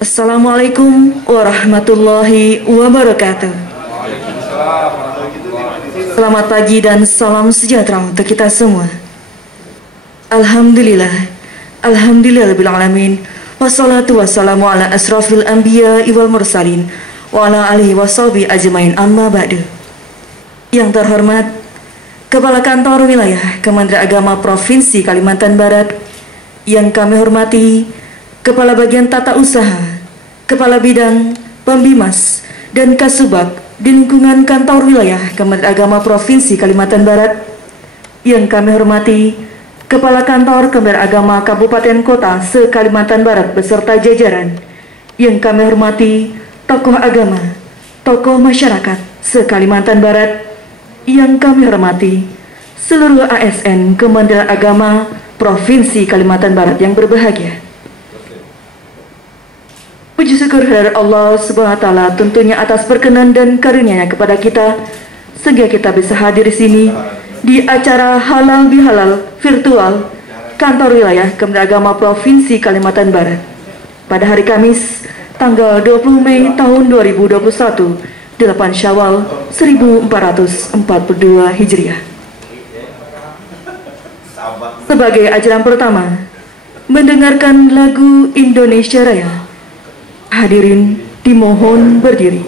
Assalamualaikum warahmatullahi wabarakatuh. Selamat pagi dan salam sejahtera untuk kita semua. Alhamdulillah, alhamdulillahirabbil alamin. Wassalatu wassalamu ala asrafil anbiya wal mursalin wa ala alihi washabihi ajmain, amma ba'du. Yang terhormat Kepala Kantor Wilayah Kementerian Agama Provinsi Kalimantan Barat, yang kami hormati Kepala Bagian Tata Usaha, Kepala Bidang Pembimas dan Kasubag di lingkungan Kantor Wilayah Kementerian Agama Provinsi Kalimantan Barat, yang kami hormati Kepala Kantor Kementerian Agama Kabupaten Kota se-Kalimantan Barat beserta jajaran, yang kami hormati tokoh agama, tokoh masyarakat se-Kalimantan Barat, yang kami hormati seluruh ASN Kementerian Agama Provinsi Kalimantan Barat yang berbahagia. Puji syukur kepada Allah Subhanahu wa taala tentunya atas perkenan dan karunia-Nya kepada kita sehingga kita bisa hadir di sini di acara Halal Bihalal virtual Kantor Wilayah Kementerian Agama Provinsi Kalimantan Barat pada hari Kamis tanggal 20 Mei tahun 2021, 8 Syawal 1442 Hijriah. Sebagai ajaran pertama, mendengarkan lagu Indonesia Raya. Hadirin dimohon berdiri.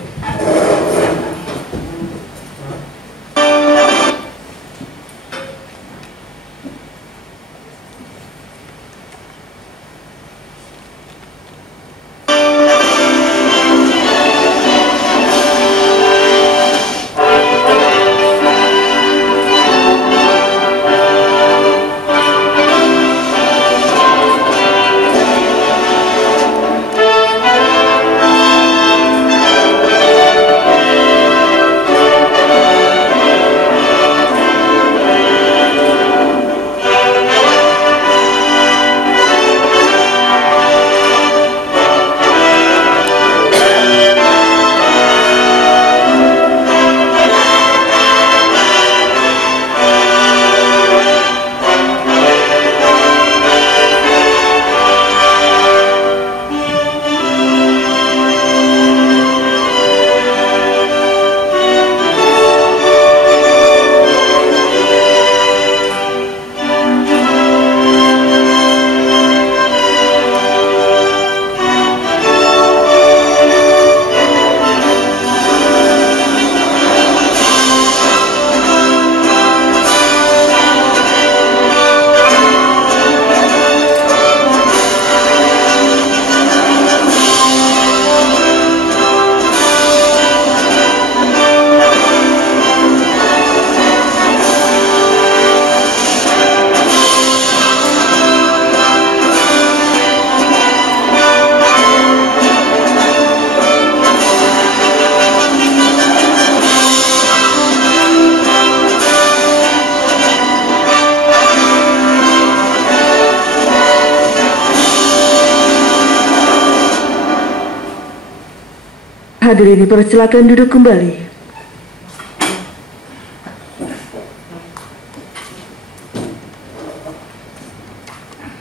Hadirin dipersilakan duduk kembali.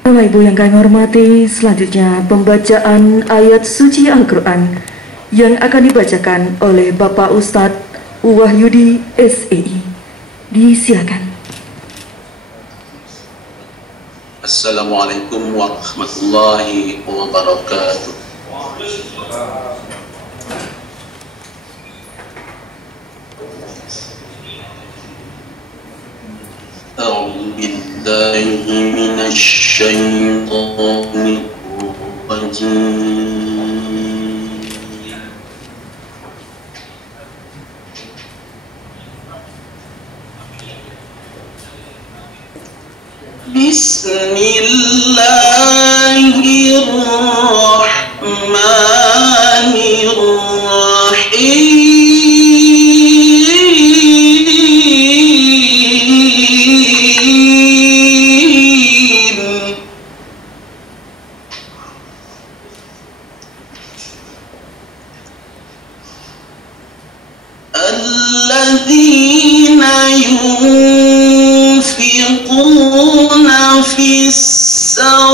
Bapak Ibu yang kami hormati, selanjutnya pembacaan ayat suci Al-Quran yang akan dibacakan oleh Bapak Ustadz Wahyudi SEI. Disilakan. Assalamualaikum warahmatullahi wabarakatuh. أعوذ بالله من الشيطان الرجيم. بسم الله الرحمن الرحيم. الذين ينفقون في السراء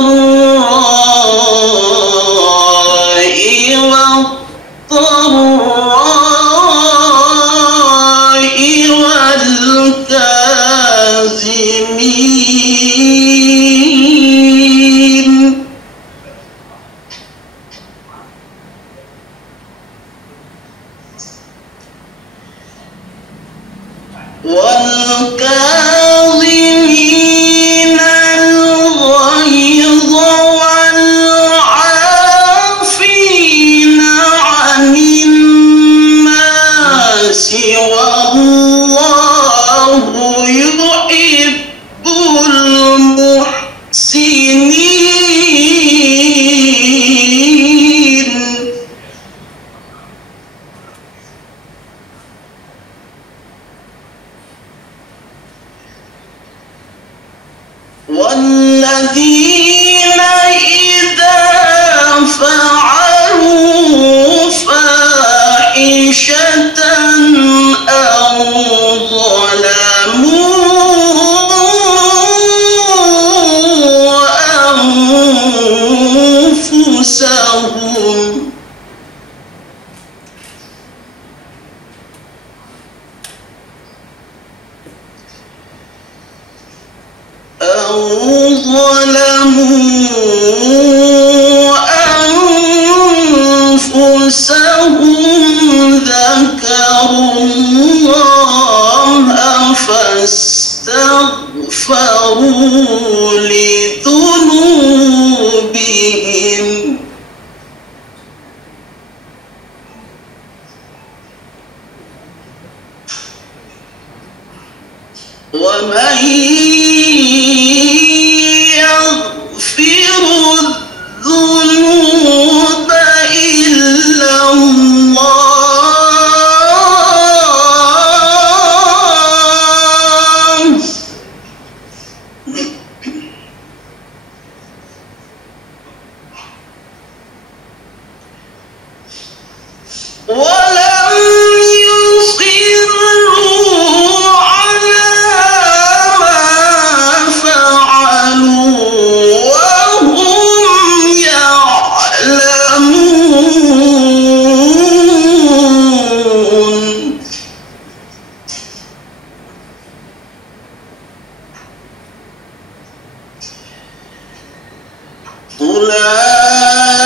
والكاظمين والكاظمين الغيظ والعافين عن الناس والله يحب المحسنين والذين إذا فعلوا فاحشة أو ظلموا أنفسهم ذكروا الله فاستغفروا لذنوبهم ومن يغفر الذنوب إلا الله ولم يصروا على ما فعلوا وهم يعلمون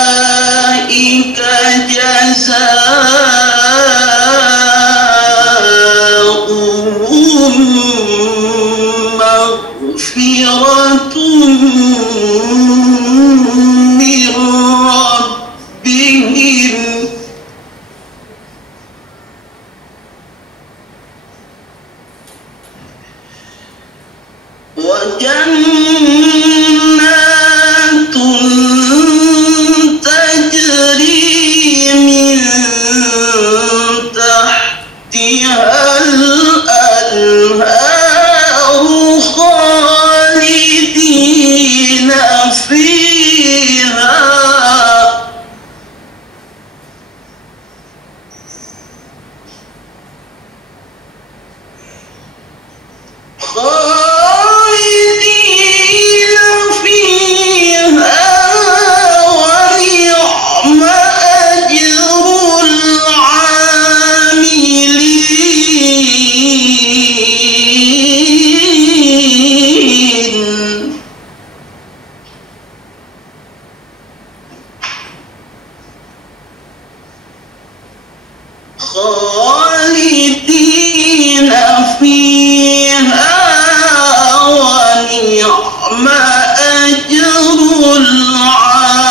أولئك جزاؤهم مغفرة من ربهم وجنات تجري من تحتها الأنهار خالدين فيها ونعم أجر العاملين خالدين فيها ونعم أجر العاملين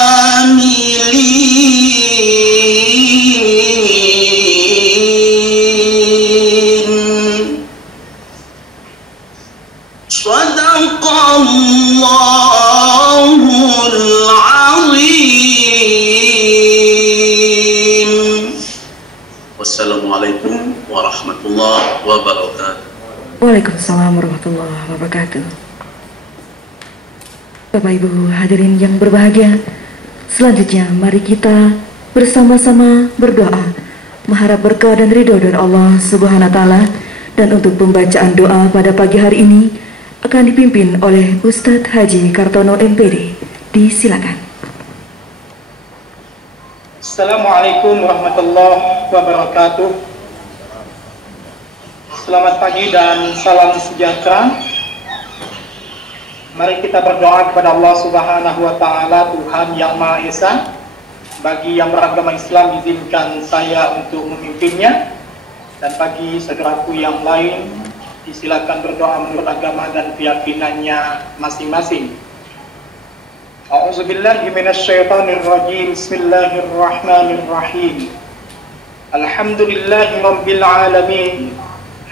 صدق الله العظيم. Wassalamualaikum warahmatullahi wabarakatuh. Waalaikumsalam warahmatullahi wabarakatuh. Bapak Ibu hadirin yang berbahagia, selanjutnya mari kita bersama-sama berdoa mengharap berkah dan ridho dari Allah Subhanahu wa taala. Dan untuk pembacaan doa pada pagi hari ini akan dipimpin oleh Ustadz Haji Kartono MPD. Disilakan. Assalamualaikum warahmatullahi wabarakatuh. Selamat pagi dan salam sejahtera. Mari kita berdoa kepada Allah Subhanahu wa taala, Tuhan yang Maha Esa. Bagi yang beragama Islam, izinkan saya untuk memimpinnya, dan bagi saudaraku yang lain disilakan berdoa menurut agama dan keyakinannya masing-masing. A'udzubillahi minasyaitonir rajim. Bismillahirrahmanirrahim. Alhamdulillahi rabbil alamin.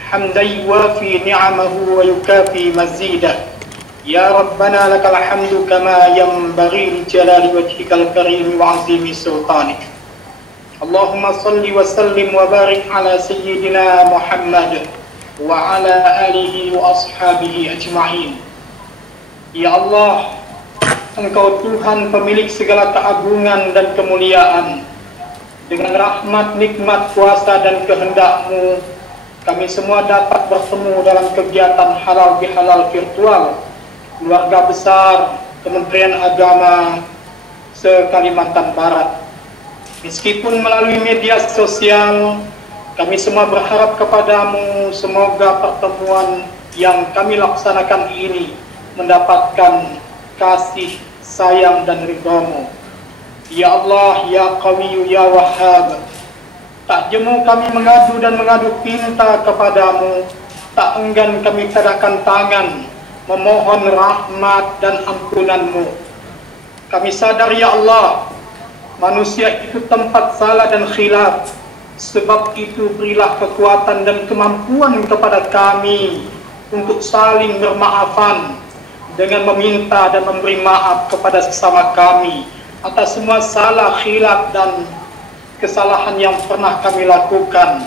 Hamdan yuwafi ni'amahu wa yukafi mazidah. Ya Rabbana lakal hamdu kama yanbaghi li jalali wajhikal karim wa 'azimi sultanik. Allahumma salli wa sallim wa barik ala sayyidina Muhammad wa ala alihi wa ashabihi ajma'in. Ya Allah, Engkau Tuhan pemilik segala keagungan dan kemuliaan. Dengan rahmat, nikmat, kuasa dan kehendak-Mu, kami semua dapat bertemu dalam kegiatan halal bihalal virtual keluarga besar Kementerian Agama se-Kalimantan Barat. Meskipun melalui media sosial, kami semua berharap kepadamu semoga pertemuan yang kami laksanakan ini mendapatkan kasih, sayang dan ridha-Mu. Ya Allah, ya Qawiyyu, ya Wahhab, tak jemu kami mengadu dan mengadu pinta kepadamu, tak enggan kami tadahkan tangan memohon rahmat dan ampunan-Mu. Kami sadar ya Allah, manusia itu tempat salah dan khilaf. Sebab itu berilah kekuatan dan kemampuan kepada kami untuk saling bermaafan dengan meminta dan memberi maaf kepada sesama kami atas semua salah, khilaf dan kesalahan yang pernah kami lakukan.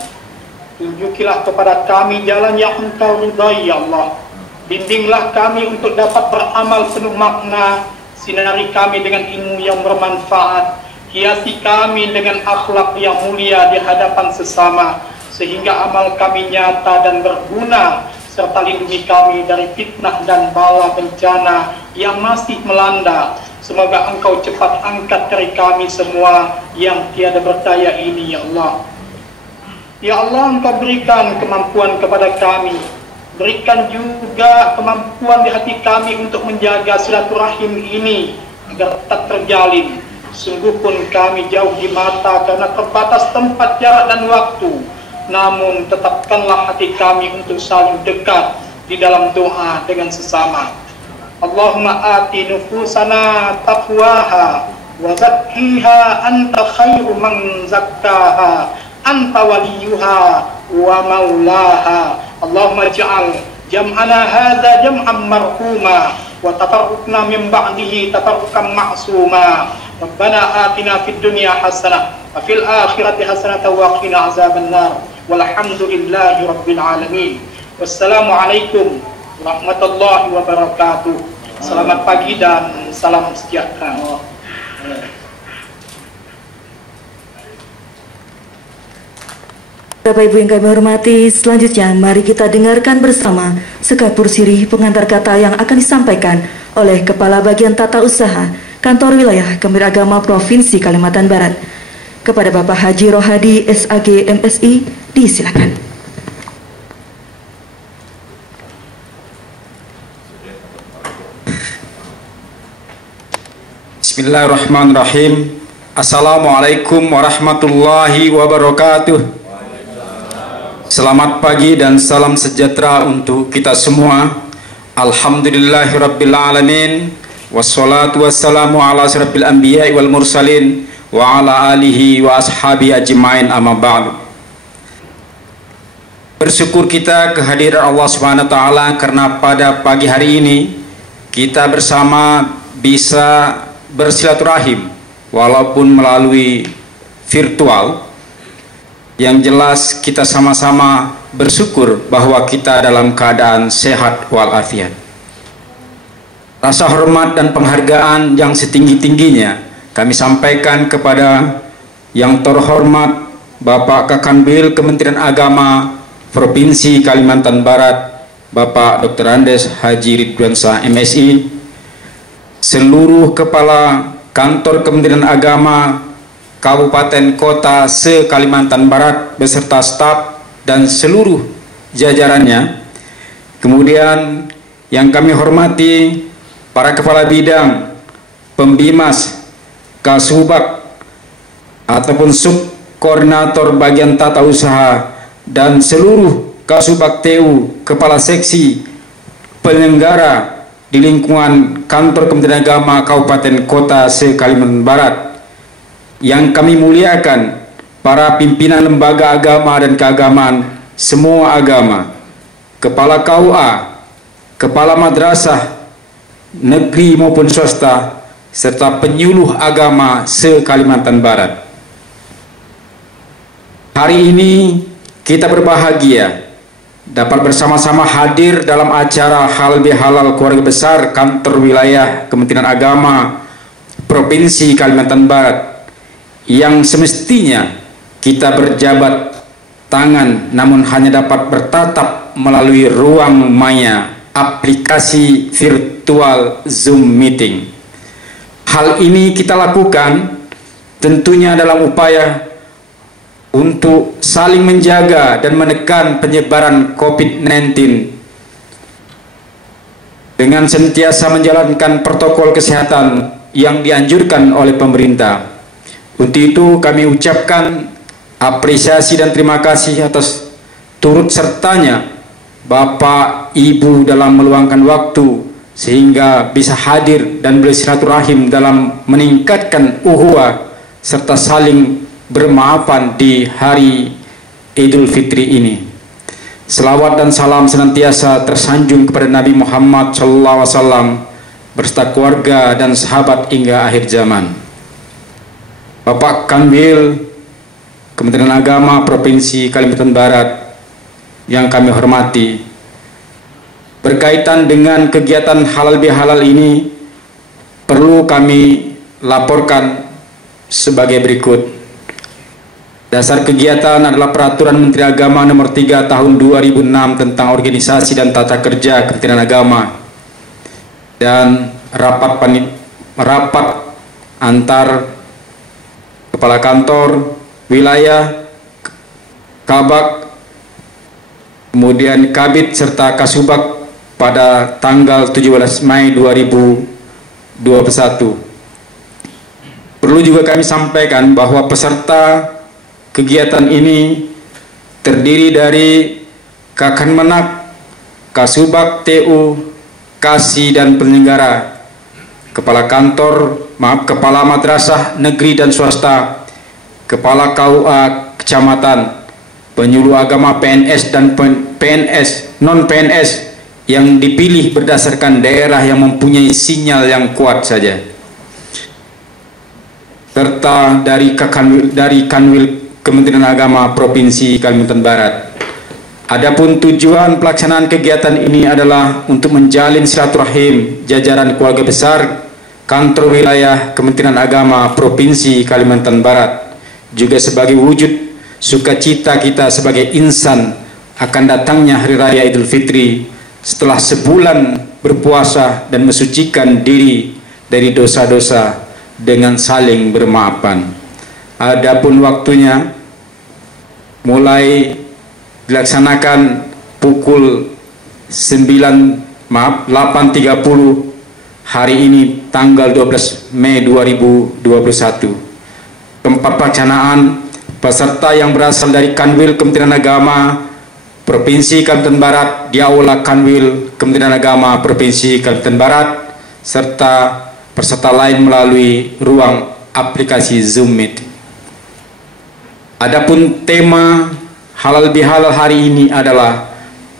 Tunjukilah kepada kami jalan yang Engkau ridhai ya Allah. Bimbinglah kami untuk dapat beramal penuh makna. Sinari kami dengan ilmu yang bermanfaat. Hiasi kami dengan akhlak yang mulia di hadapan sesama, sehingga amal kami nyata dan berguna, serta lindungi kami dari fitnah dan bala bencana yang masih melanda. Semoga Engkau cepat angkat dari kami semua yang tiada berdaya ini ya Allah. Ya Allah, Engkau berikan kemampuan kepada kami. Berikan juga kemampuan di hati kami untuk menjaga silaturahim ini agar tetap terjalin. Sungguh pun kami jauh di mata karena terbatas tempat, jarak dan waktu. Namun tetapkanlah hati kami untuk saling dekat di dalam doa dengan sesama. Allahumma ati nufusana taqwaha wa zakkiha anta khairu man zakkaha anta waliyuha wa maulaha. Allahumma ja'al jam'ana hadza jam'an marhuma wa tafarruqna min ba'dihi tafarruqan ma'suma. Rabbana atina fid dunya hasanah wa fil akhirati hasanah wa qina azaban nar. Walhamdulillahi rabbil alamin. Wassalamualaikum warahmatullahi wabarakatuh. Selamat pagi dan salam sejahtera. Bapak Ibu yang kami hormati, selanjutnya mari kita dengarkan bersama sekapur sirih pengantar kata yang akan disampaikan oleh Kepala Bagian Tata Usaha Kantor Wilayah Kementerian Agama Provinsi Kalimantan Barat. Kepada Bapak Haji Rohadi SAG MSI, disilakan. Bismillahirrahmanirrahim. Assalamualaikum warahmatullahi wabarakatuh. Selamat pagi dan salam sejahtera untuk kita semua. Alhamdulillahirabbil alamin. Wassalatu wassalamu ala asyrafil anbiya'i wal mursalin wa ala alihi wa ashabi ajmain, amma ba'du. Bersyukur kita kehadiran Allah Subhanahu wa taala karena pada pagi hari ini kita bersama bisa bersilaturahim walaupun melalui virtual. Yang jelas kita sama-sama bersyukur bahwa kita dalam keadaan sehat walafiat. Rasa hormat dan penghargaan yang setinggi-tingginya kami sampaikan kepada yang terhormat Bapak Kakanwil Kementerian Agama Provinsi Kalimantan Barat, Bapak Dr. Andes Haji Ridwansyah MSI, seluruh kepala kantor Kementerian Agama Kabupaten Kota se-Kalimantan Barat beserta staf dan seluruh jajarannya. Kemudian yang kami hormati para kepala bidang, pembimas, kasubag ataupun subkoordinator bagian tata usaha dan seluruh kasubag TU, kepala seksi, penyelenggara di lingkungan kantor Kementerian Agama Kabupaten Kota se-Kalimantan Barat. Yang kami muliakan para pimpinan lembaga agama dan keagamaan semua agama, kepala KUA, kepala madrasah negeri maupun swasta, serta penyuluh agama se-Kalimantan Barat. Hari ini kita berbahagia dapat bersama-sama hadir dalam acara Halal Bihalal Keluarga Besar Kantor Wilayah Kementerian Agama Provinsi Kalimantan Barat, yang semestinya kita berjabat tangan namun hanya dapat bertatap melalui ruang maya aplikasi virtual Zoom meeting. Hal ini kita lakukan tentunya dalam upaya untuk saling menjaga dan menekan penyebaran COVID-19 dengan sentiasa menjalankan protokol kesehatan yang dianjurkan oleh pemerintah. Untuk itu kami ucapkan apresiasi dan terima kasih atas turut sertanya Bapak Ibu dalam meluangkan waktu sehingga bisa hadir dan bersilaturahim dalam meningkatkan ukhuwah serta saling bermaafan di hari Idul Fitri ini. Selawat dan salam senantiasa tersanjung kepada Nabi Muhammad SAW beserta keluarga dan sahabat hingga akhir zaman. Bapak Kanwil Kementerian Agama Provinsi Kalimantan Barat yang kami hormati, berkaitan dengan kegiatan halal bihalal ini perlu kami laporkan sebagai berikut. Dasar kegiatan adalah Peraturan Menteri Agama Nomor 3 Tahun 2006 tentang organisasi dan tata kerja Kementerian Agama dan rapat antar kepala kantor wilayah, kabag, kemudian kabit serta kasubag pada tanggal 17 Mei 2021. Perlu juga kami sampaikan bahwa peserta kegiatan ini terdiri dari Kakanmenak, Kasubag TU, Kasi dan penyelenggara, kepala madrasah negeri dan swasta, kepala KUA kecamatan, penyuluh agama PNS dan PNS non-PNS yang dipilih berdasarkan daerah yang mempunyai sinyal yang kuat saja, serta dari Kanwil Kementerian Agama Provinsi Kalimantan Barat. Adapun tujuan pelaksanaan kegiatan ini adalah untuk menjalin silaturahim jajaran keluarga besar kantor wilayah Kementerian Agama Provinsi Kalimantan Barat, juga sebagai wujud sukacita kita sebagai insan akan datangnya Hari Raya Idul Fitri setelah sebulan berpuasa dan mensucikan diri dari dosa-dosa dengan saling bermaafan. Adapun waktunya mulai dilaksanakan pukul 8.30 hari ini tanggal 12 Mei 2021. Tempat pelaksanaan peserta yang berasal dari Kanwil Kementerian Agama Provinsi Kalimantan Barat di Aula Kanwil Kementerian Agama Provinsi Kalimantan Barat, serta peserta lain melalui ruang aplikasi Zoom Meet. Adapun tema halal bihalal hari ini adalah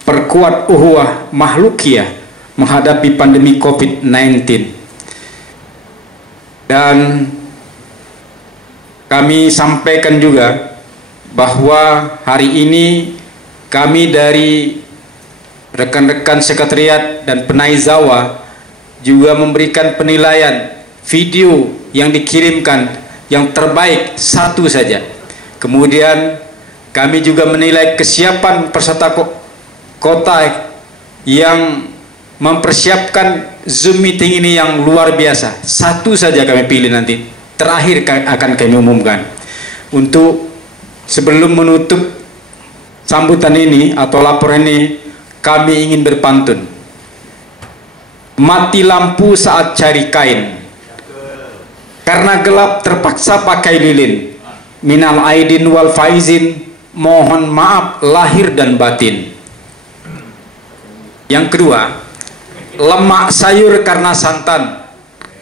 perkuat ukhuwah makhlukiyah menghadapi pandemi COVID-19. Dan kami sampaikan juga bahwa hari ini kami dari rekan-rekan sekretariat dan penaizawa juga memberikan penilaian video yang dikirimkan yang terbaik satu saja. Kemudian kami juga menilai kesiapan peserta kota yang mempersiapkan Zoom meeting ini yang luar biasa. Satu saja kami pilih, nanti terakhir akan kami umumkan. untuk sebelum menutup sambutan ini atau laporan ini, kami ingin berpantun. Mati lampu saat cari kain, karena gelap terpaksa pakai lilin. Minal aidin wal faizin, mohon maaf lahir dan batin. Yang kedua, lemak sayur karena santan,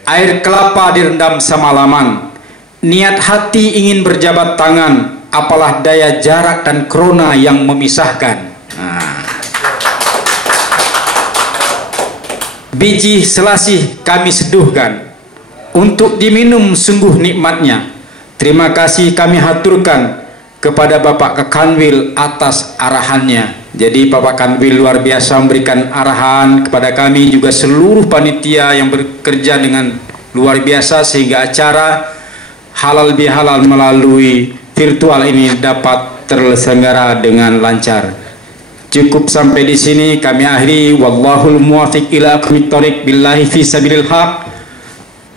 air kelapa direndam semalaman. Niat hati ingin berjabat tangan, apalah daya jarak dan corona yang memisahkan. Biji selasih kami seduhkan, untuk diminum sungguh nikmatnya. Terima kasih kami haturkan kepada Bapak Kanwil atas arahannya. Jadi Bapak Kanwil luar biasa memberikan arahan kepada kami, juga seluruh panitia yang bekerja dengan luar biasa sehingga acara halal bihalal melalui virtual ini dapat terselenggara dengan lancar. Cukup sampai di sini kami akhiri. Wallahul muwaffiq ila aqwamit thoriq billahi fi sabilil haq.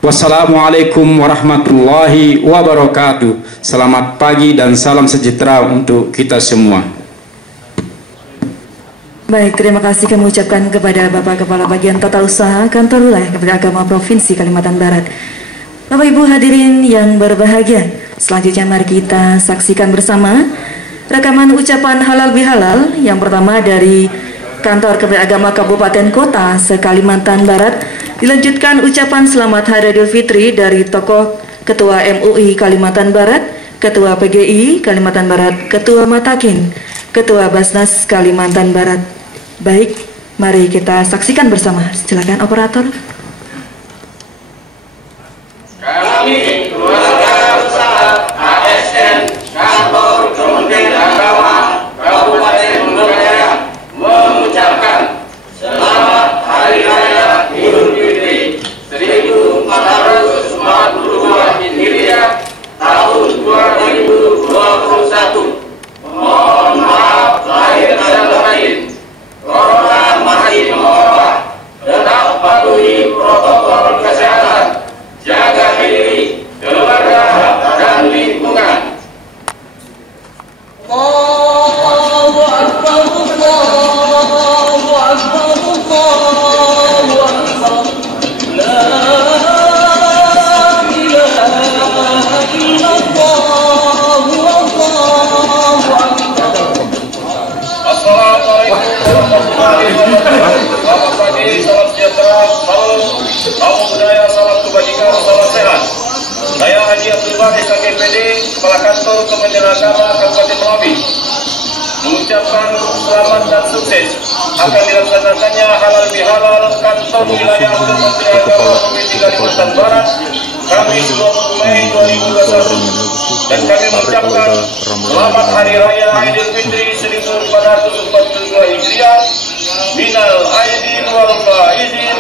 Wassalamualaikum warahmatullahi wabarakatuh. Selamat pagi dan salam sejahtera untuk kita semua. Baik, terima kasih kami ucapkan kepada Bapak Kepala Bagian Tata Usaha Kantor Wilayah Kementerian Agama Provinsi Kalimantan Barat. Bapak Ibu hadirin yang berbahagia, selanjutnya mari kita saksikan bersama rekaman ucapan halal bihalal yang pertama dari Kantor Kementerian Agama Kabupaten Kota se-Kalimantan Barat. Dilanjutkan ucapan selamat Hari Idul Fitri dari tokoh Ketua MUI Kalimantan Barat, Ketua PGI Kalimantan Barat, Ketua Matakin, Ketua Basnas Kalimantan Barat. Baik, mari kita saksikan bersama. Silakan operator. Kami keluarga besar ASN Kantor Kementerian Agama Kabupaten Bogor mengucapkan selamat Hari Raya Idul Fitri 1442 Hijriah tahun 2021. Mohon maaf lahir dan batin. Corona masih mewabah. Tetap patuhi protokol kesehatan. Jaga diri, keluarga, dan lingkungan. Allahu Akbar, Allahu Akbar, Allahu Akbar. La ilaha illallah, Allahu Akbar. Assalamualaikum warahmatullahi wabarakatuh. Selamat pagi, salam sejahtera, salam budaya, salam kebajikan, salam sehat. Saya Haji Abdul Baris KPD, Kepala Kantor Kementerian Agama Kabupaten Merapi, mengucapkan selamat dan sukses akan dilaksanakannya halal bihalal Kantor Wilayah Kementerian Agama Provinsi Kalimantan Barat Kamis 20 Mei 2021, dan kami mengucapkan selamat Hari Raya Idul Fitri 1442 Hijriah. Minal aidin wal faizin,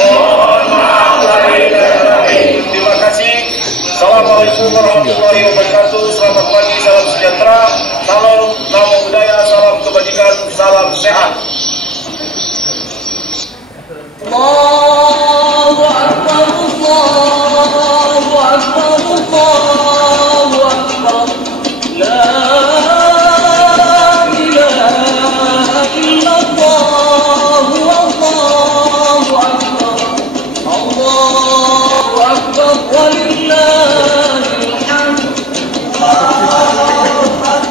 mohon maaf lahir dan batin. Terima kasih. Assalamualaikum warahmatullahi wabarakatuh. Selamat pagi, salam sejahtera, salam nama budaya, salam kebajikan, salam sehat. Allahu Akbar, Allahu Akbar, Allahu Akbar. La ilaha illallah, Allahu Akbar. Allahu Akbar, walillahil hamd. Allahu Akbar.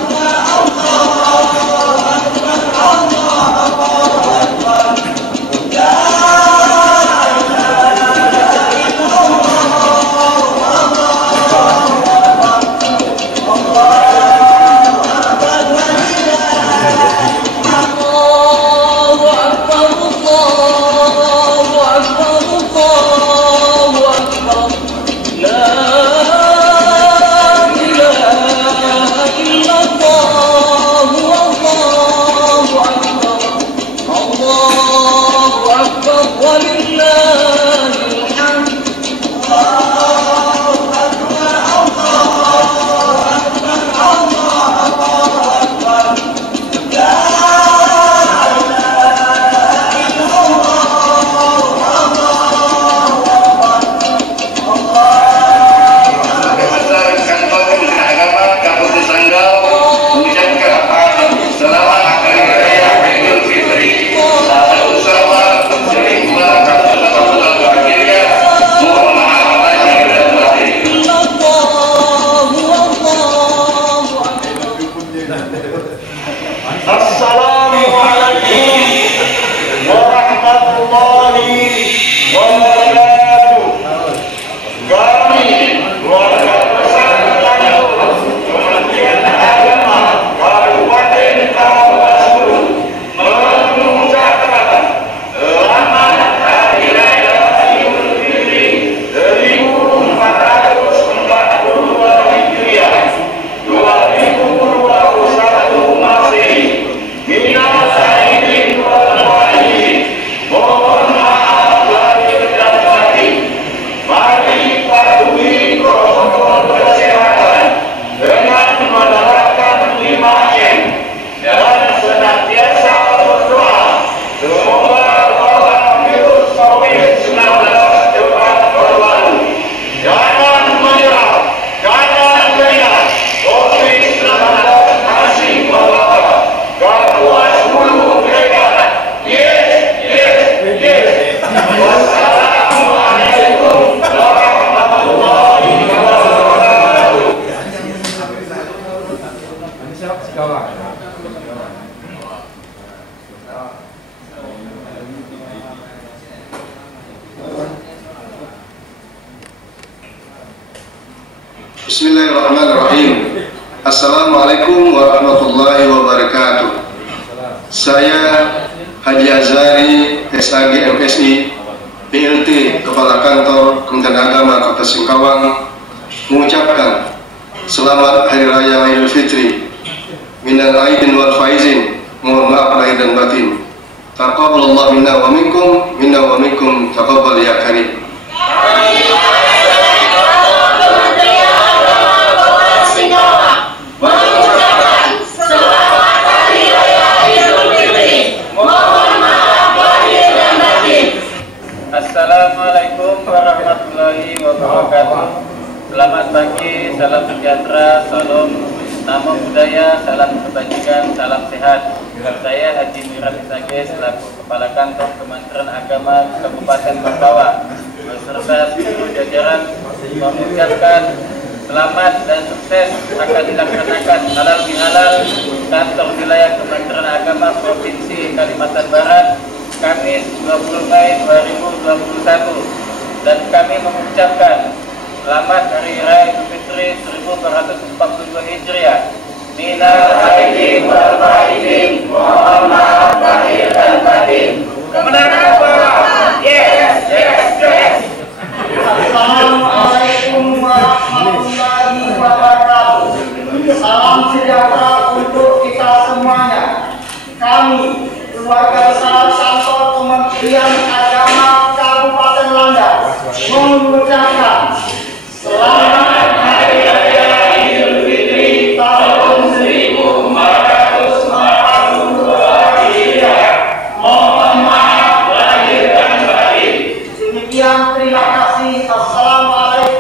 siap segala. Bismillahirrahmanirrahim. Assalamualaikum warahmatullahi wabarakatuh. Saya Haji Azhari, SAG MSI, PLT, Kepala Kantor Kementerian Agama Kota Singkawang, mengucapkan selamat Hari Raya Idul Fitri, minal aidin wal faizin, mohon maaf lahir dan batin. Taqabbalallahu minna wa minkum, taqabbal ya karim. Assalamualaikum warahmatullahi wabarakatuh. Selamat pagi, salam sejahtera, salam namo buddhaya, salam kebajikan, salam sehat. Saya Haji Mirat Isage selaku Kepala Kantor Kementerian Agama Kabupaten Bangkawa beserta seluruh jajaran mengucapkan selamat dan sukses akan dilaksanakan halal bihalal Kantor Wilayah Kementerian Agama Provinsi Kalimantan Barat Kamis 20 Mei 2021, dan kami mengucapkan selamat Hari Raya Idul Fitri 1442 Hijriah. Minal aidin wal faizin, mohon maaf lahir dan batin. Kemenangan Barat. Yes, yes, yes. Assalamualaikum warahmatullahi wabarakatuh. Salam sejahtera untuk kita semuanya. Kami, keluarga besar Kantor Kementerian Agama Kabupaten Landak, mengucapkan selamat Hari Raya Idul Fitri tahun 1442 Hijriah. Mohon maaf lahir dan batin. Demikian, terima kasih. Assalamualaikum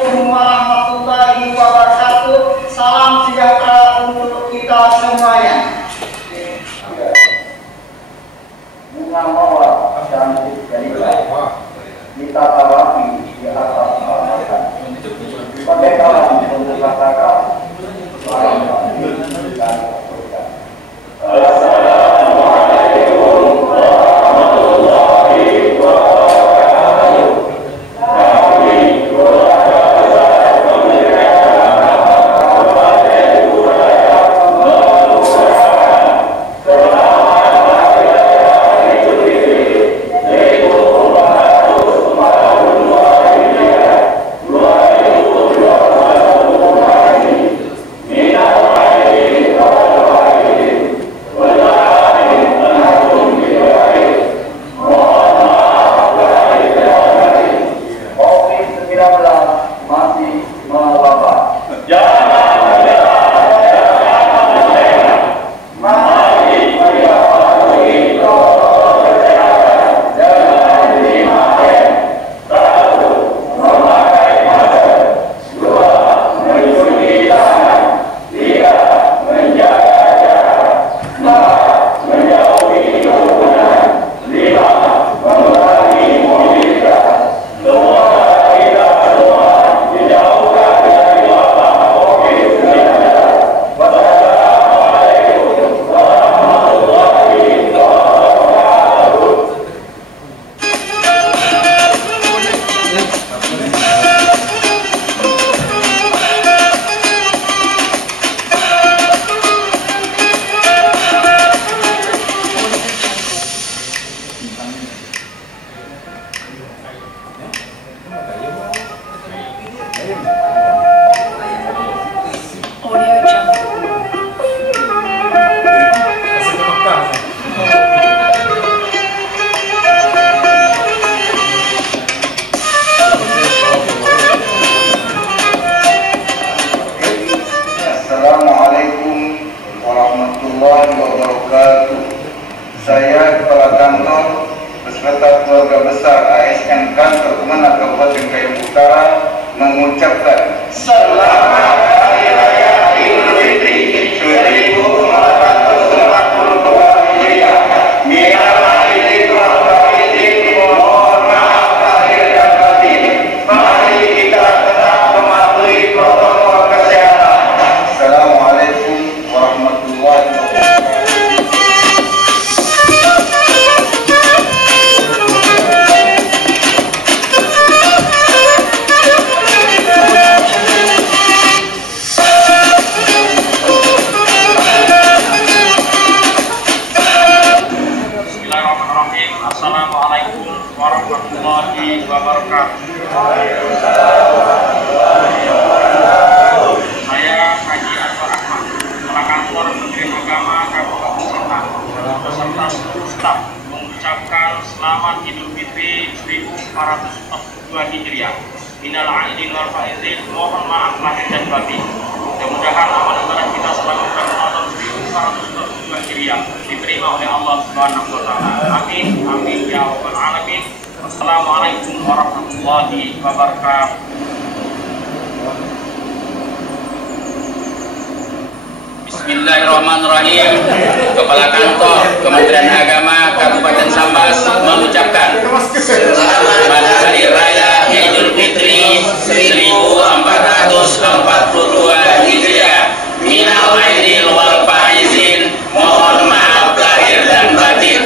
1442 Hijriah. Minal aidin wal faizin, mohon maaf lahir dan batin. Mudah-mudahan amal ibadah kita selama Ramadan 1442 Hijriah diterima oleh Allah Subhanahu wa taala. Amin amin ya rabbal alamin. Assalamualaikum warahmatullahi wabarakatuh. Bismillahirrahmanirrahim. Kepala Kantor Kementerian Agama Kabupaten Sambas mengucapkan selamat Hari Raya Idul Fitri 1442 Hijriah. Minal aidin wal faizin, mohon maaf lahir dan batin.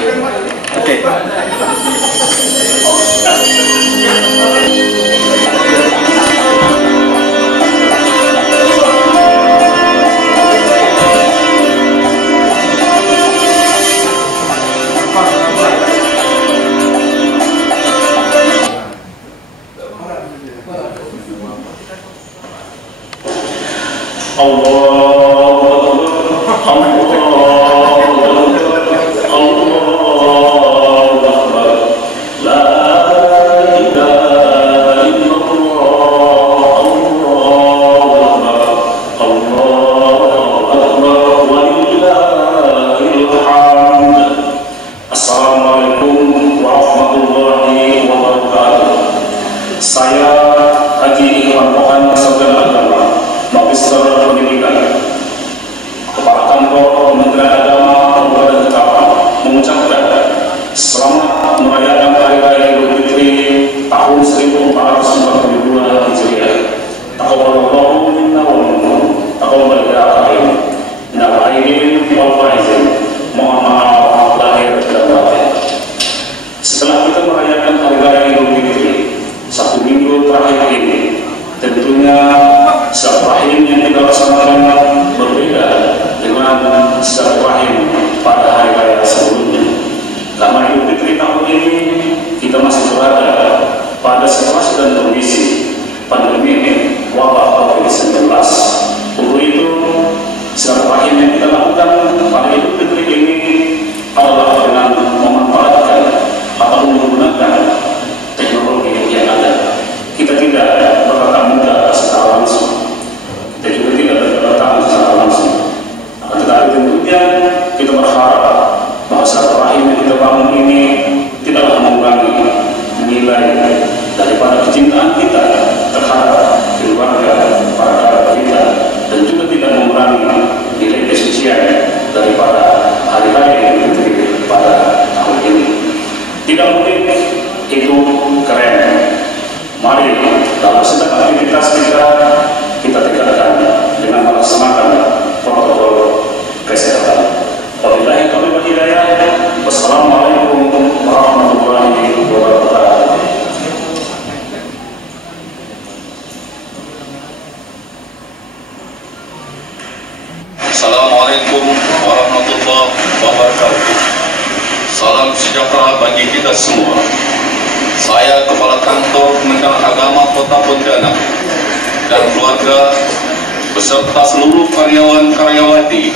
Assalamualaikum warahmatullahi wabarakatuh. Salam sejahtera bagi kita semua. Saya Kepala Kantor Kementerian Agama Kota Pontianak dan keluarga beserta seluruh karyawan-karyawati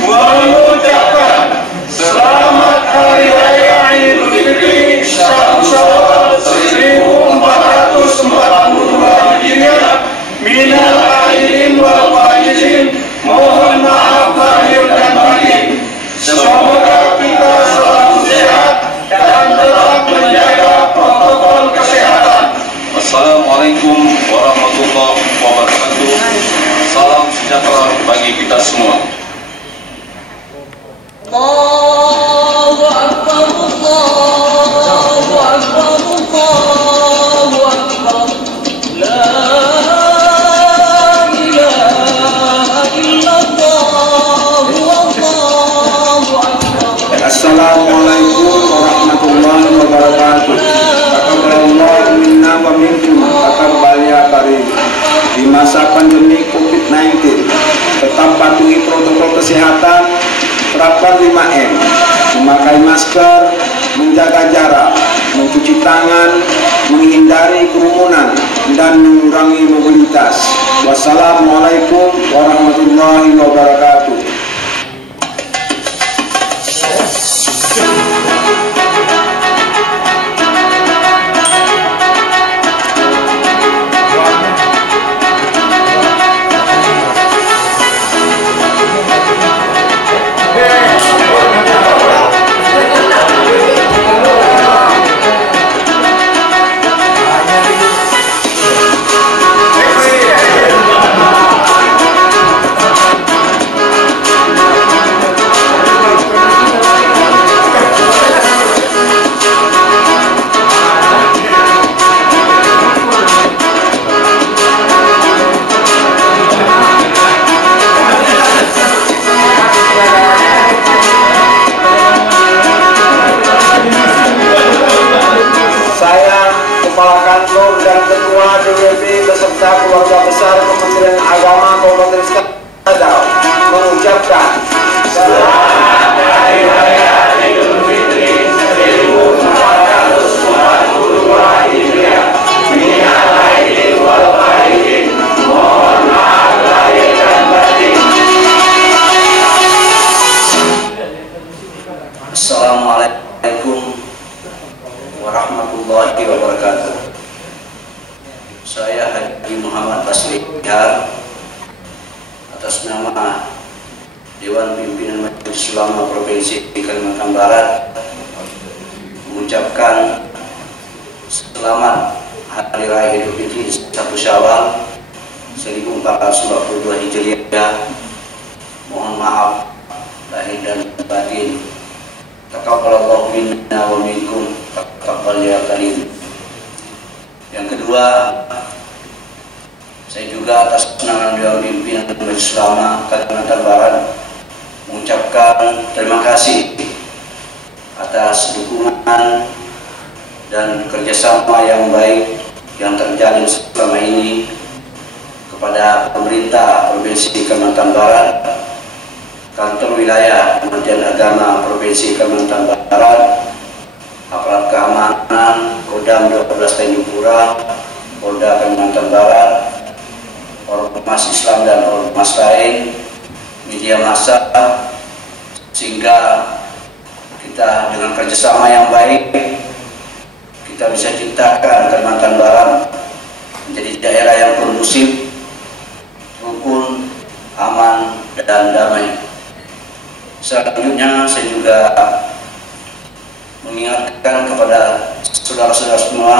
mengucapkan Selamat Hari Raya Idul Fitri 1442 Hijriah. Minal aidin wal faizin, mohon maaf lahir dan batin. Semoga kita selalu sehat dan tetap menjaga protokol kesehatan. Assalamualaikum warahmatullahi wabarakatuh. Salam sejahtera bagi kita semua. Allahu Akbar, Allahu Akbar, Allahu Akbar. La ilaha illallah, Allahu Akbar. Assalamualaikum warahmatullahi wabarakatuh. Taqabbalallahu minna wa minkum taqabbal ya karim. Di masa pandemi COVID-19, tetap patuhi protokol kesehatan, terapkan 5M, memakai masker, menjaga jarak, mencuci tangan, menghindari kerumunan, dan mengurangi mobilitas. Wassalamualaikum warahmatullahi wabarakatuh. mengucapkan Selamat Hari Raya Idul Fitri 1442 Hijriah. Minal aidin wal faizin. Mohon maaf lahir dan batin. Assalamualaikum warahmatullahi wabarakatuh. Saya Haji Muhammad Basri atas nama Dewan Pimpinan Majelis Ulama Provinsi Kalimantan Barat mengucapkan selamat Hari Raya Idul Fitri 1 Syawal 1442 Hijriah. Mohon maaf lahir dan batin. Taqabbalallahu minna wa minkum taqabbal ya karim. Yang kedua, saya juga atas nama Dewan Pimpinan Majelis Ulama Kalimantan Barat mengucapkan terima kasih atas dukungan dan kerjasama yang baik yang terjalin selama ini kepada pemerintah Provinsi Kalimantan Barat, Kantor Wilayah Kementerian Agama Provinsi Kalimantan Barat, aparat keamanan Kodam 12 Tanjung Pura, Polda Kalimantan Barat, ormas Islam dan ormas lain, media massa, sehingga kita dengan kerjasama yang baik kita bisa ciptakan Kalimantan Barat menjadi daerah yang kondusif, rukun, aman, dan damai. Selanjutnya saya juga mengingatkan kepada saudara-saudara semua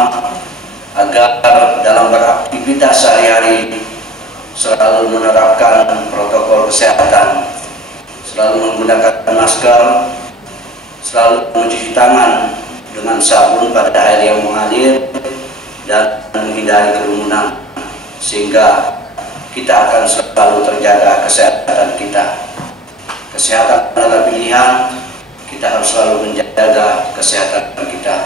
agar dalam beraktivitas sehari-hari selalu menerapkan protokol kesehatan, selalu menggunakan masker, selalu mencuci tangan dengan sabun pada air yang mengalir, dan menghindari kerumunan, sehingga kita akan selalu terjaga kesehatan kita. Kesehatan adalah pilihan, kita harus selalu menjaga kesehatan kita.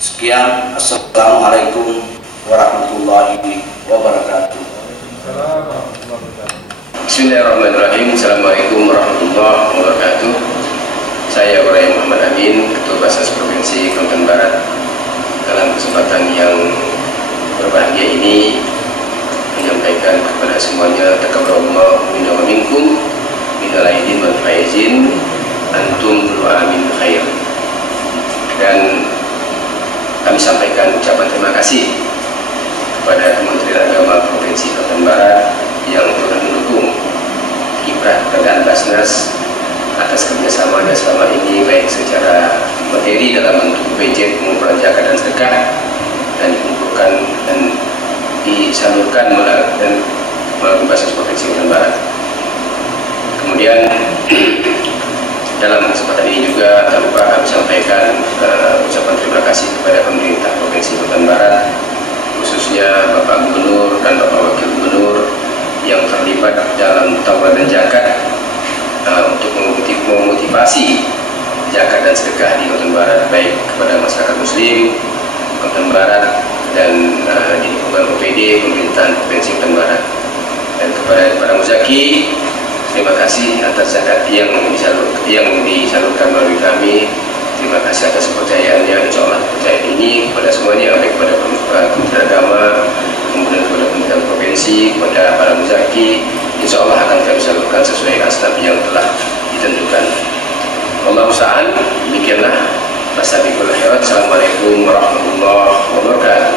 Sekian, Assalamualaikum warahmatullahi wabarakatuh. Bismillahirrahmanirrahim. Assalamualaikum warahmatullahi wabarakatuh. Saya Ibrahim Muhammad Amin, Ketua Basnas Provinsi Kalimantan Barat. Dalam kesempatan yang berbahagia ini menyampaikan kepada semuanya taqabbalallahu minna wa minkum minal aidin wal faizin antum amin khair. Dan kami sampaikan ucapan terima kasih kepada Kementerian Agama Provinsi Kalimantan Barat yang telah mendukung kiprah dan Basnas atas kerjasamanya selama ini, baik secara materi dalam bentuk budget pengumpulan zakat dan sedekah, dan dikumpulkan dan disalurkan melalui Basnas Provinsi Kalimantan Barat. Kemudian dalam kesempatan ini juga tak lupa kami sampaikan ucapan terima kasih kepada pemerintah Provinsi Kalimantan Barat, khususnya Bapak Gubernur dan Bapak Wakil Gubernur yang terlibat dalam tawaran zakat untuk memotivasi zakat dan sedekah di Kalimantan Barat, baik kepada masyarakat Muslim Kalimantan Barat dan di lingkungan OPD pemerintahan Provinsi Kalimantan Barat. Dan kepada para muzaki, terima kasih atas zakat yang disalurkan melalui kami. Terima kasih atas kepercayaannya. Insya Allah kepercayaan ini kepada semuanya, baik kepada Kementerian Agama, kemudian kepada Kementerian Provinsi, kepada para muzaki, insya Allah akan kami salurkan sesuai asnaf yang telah ditentukan. Wallahu a'lam. Demikianlah. Wassalamualaikum khairat. Assalamualaikum warahmatullahi wabarakatuh.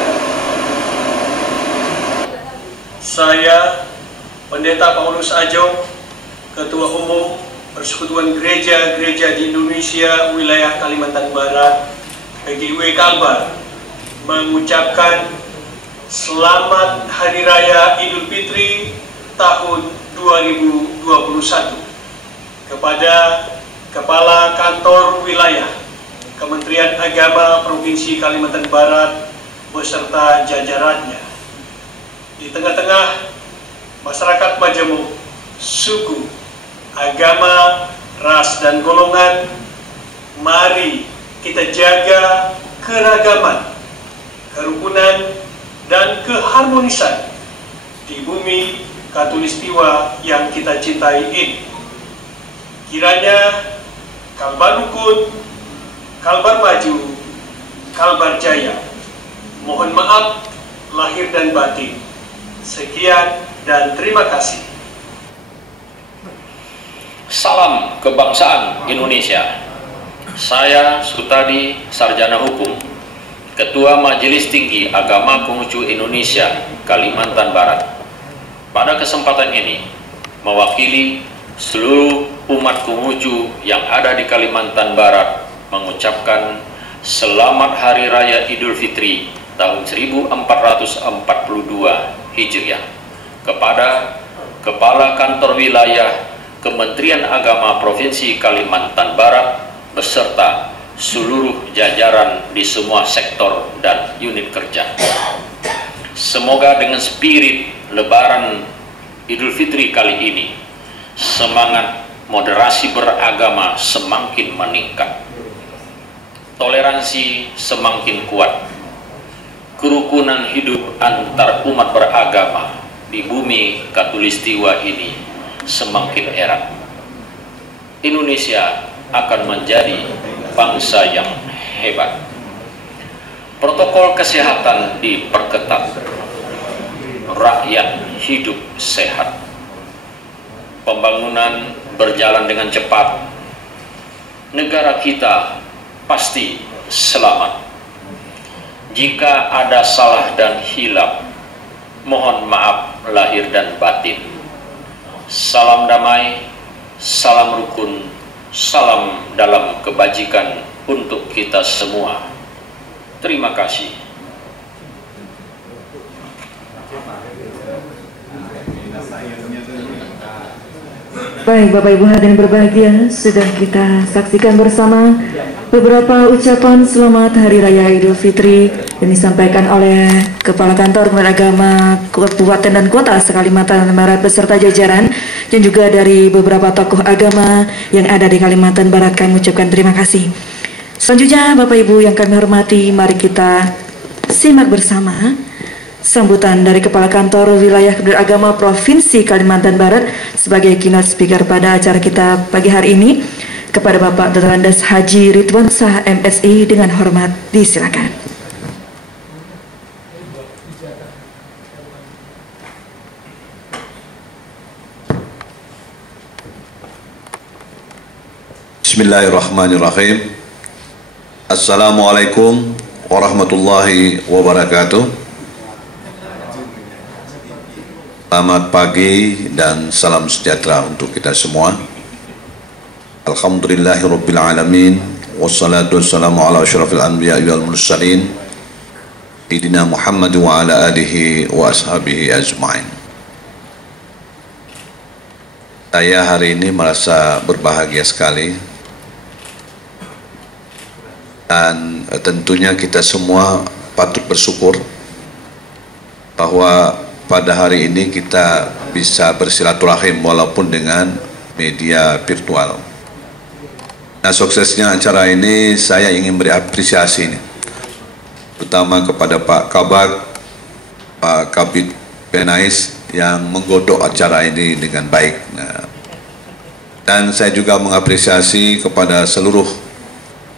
Saya Pendeta Paulus Ajong, Ketua Umum Persekutuan Gereja-Gereja di Indonesia Wilayah Kalimantan Barat, PGW Kalbar, mengucapkan Selamat Hari Raya Idul Fitri tahun 2021 kepada Kepala Kantor Wilayah Kementerian Agama Provinsi Kalimantan Barat beserta jajarannya. Di tengah-tengah masyarakat majemuk, suku, agama, ras, dan golongan, mari kita jaga keragaman, kerukunan, dan keharmonisan di bumi Katulistiwa yang kita cintai ini. Kiranya Kalbar Rukun, Kalbar Maju, Kalbar Jaya. Mohon maaf lahir dan batin. Sekian dan terima kasih. Salam kebangsaan Indonesia. Saya Sutadi, Sarjana Hukum, Ketua Majelis Tinggi Agama Konghucu Indonesia, Kalimantan Barat. Pada kesempatan ini, mewakili seluruh umat Konghucu yang ada di Kalimantan Barat mengucapkan Selamat Hari Raya Idul Fitri tahun 1442 Hijriah kepada Kepala Kantor Wilayah Kementerian Agama Provinsi Kalimantan Barat beserta seluruh jajaran di semua sektor dan unit kerja. Semoga dengan spirit Lebaran Idul Fitri kali ini, semangat moderasi beragama semakin meningkat, toleransi semakin kuat, kerukunan hidup antar umat beragama di bumi Katulistiwa ini semakin erat. Indonesia akan menjadi bangsa yang hebat. Protokol kesehatan diperketat, rakyat hidup sehat, pembangunan berjalan dengan cepat, negara kita pasti selamat. Jika ada salah dan hilaf, mohon maaf lahir dan batin. Salam damai, salam rukun, salam dalam kebajikan untuk kita semua. Terima kasih. Baik Bapak Ibu hadirin berbahagia, sudah kita saksikan bersama beberapa ucapan selamat Hari Raya Idul Fitri yang disampaikan oleh Kepala Kantor Kementerian Agama Kabupaten dan Kota Kalimantan Barat beserta jajaran, dan juga dari beberapa tokoh agama yang ada di Kalimantan Barat. Kami ucapkan terima kasih. Selanjutnya Bapak Ibu yang kami hormati, mari kita simak bersama sambutan dari Kepala Kantor Wilayah Kementerian Agama Provinsi Kalimantan Barat sebagai keynote speaker pada acara kita pagi hari ini. Kepada Bapak Dr. Andes Haji Ridwan Shah MSI dengan hormat disilakan. Bismillahirrahmanirrahim. Assalamualaikum warahmatullahi wabarakatuh. Selamat pagi dan salam sejahtera untuk kita semua. Alhamdulillahirabbil alamin, wassalatu wassalamu ala asyrafil anbiya'i wal mursalin sayyidina Muhammad wa ala alihi wa ashabihi ajma'in. Saya hari ini merasa berbahagia sekali, dan tentunya kita semua patut bersyukur bahwa pada hari ini kita bisa bersilaturahim walaupun dengan media virtual. Nah, suksesnya acara ini saya ingin beri apresiasi ini, terutama kepada Pak Kabak, Pak Kabid Penais yang menggodok acara ini dengan baik. Nah, dan saya juga mengapresiasi kepada seluruh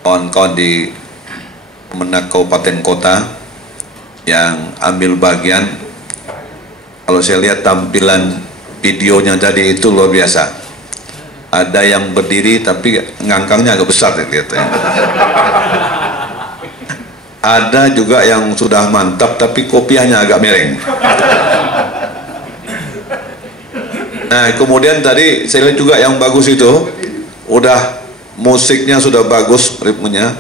kawan-kawan di Kemenak Kabupaten Kota yang ambil bagian. Kalau saya lihat tampilan videonya tadi itu luar biasa. Ada yang berdiri tapi ngangkangnya agak besar kelihatannya. Ada juga yang sudah mantap tapi kopiahnya agak miring. Nah, kemudian tadi saya lihat juga yang bagus itu, udah musiknya sudah bagus ritmenya,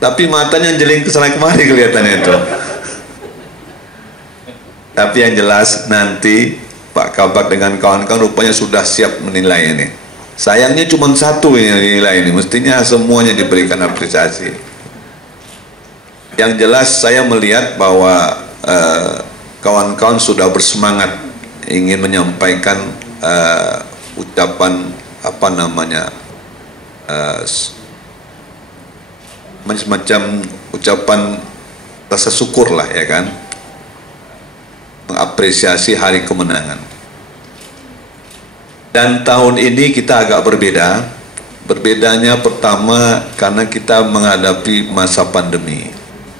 tapi matanya jeling ke sana kemari kelihatannya itu. Tapi yang jelas nanti Pak Kabak dengan kawan-kawan rupanya sudah siap menilai ini. Sayangnya cuma satu yang dinilai ini, mestinya semuanya diberikan apresiasi. Yang jelas saya melihat bahwa kawan-kawan sudah bersemangat ingin menyampaikan ucapan apa namanya, semacam ucapan rasa syukur lah, ya kan, mengapresiasi hari kemenangan. Dan tahun ini kita agak berbeda Berbedanya pertama karena kita menghadapi masa pandemi.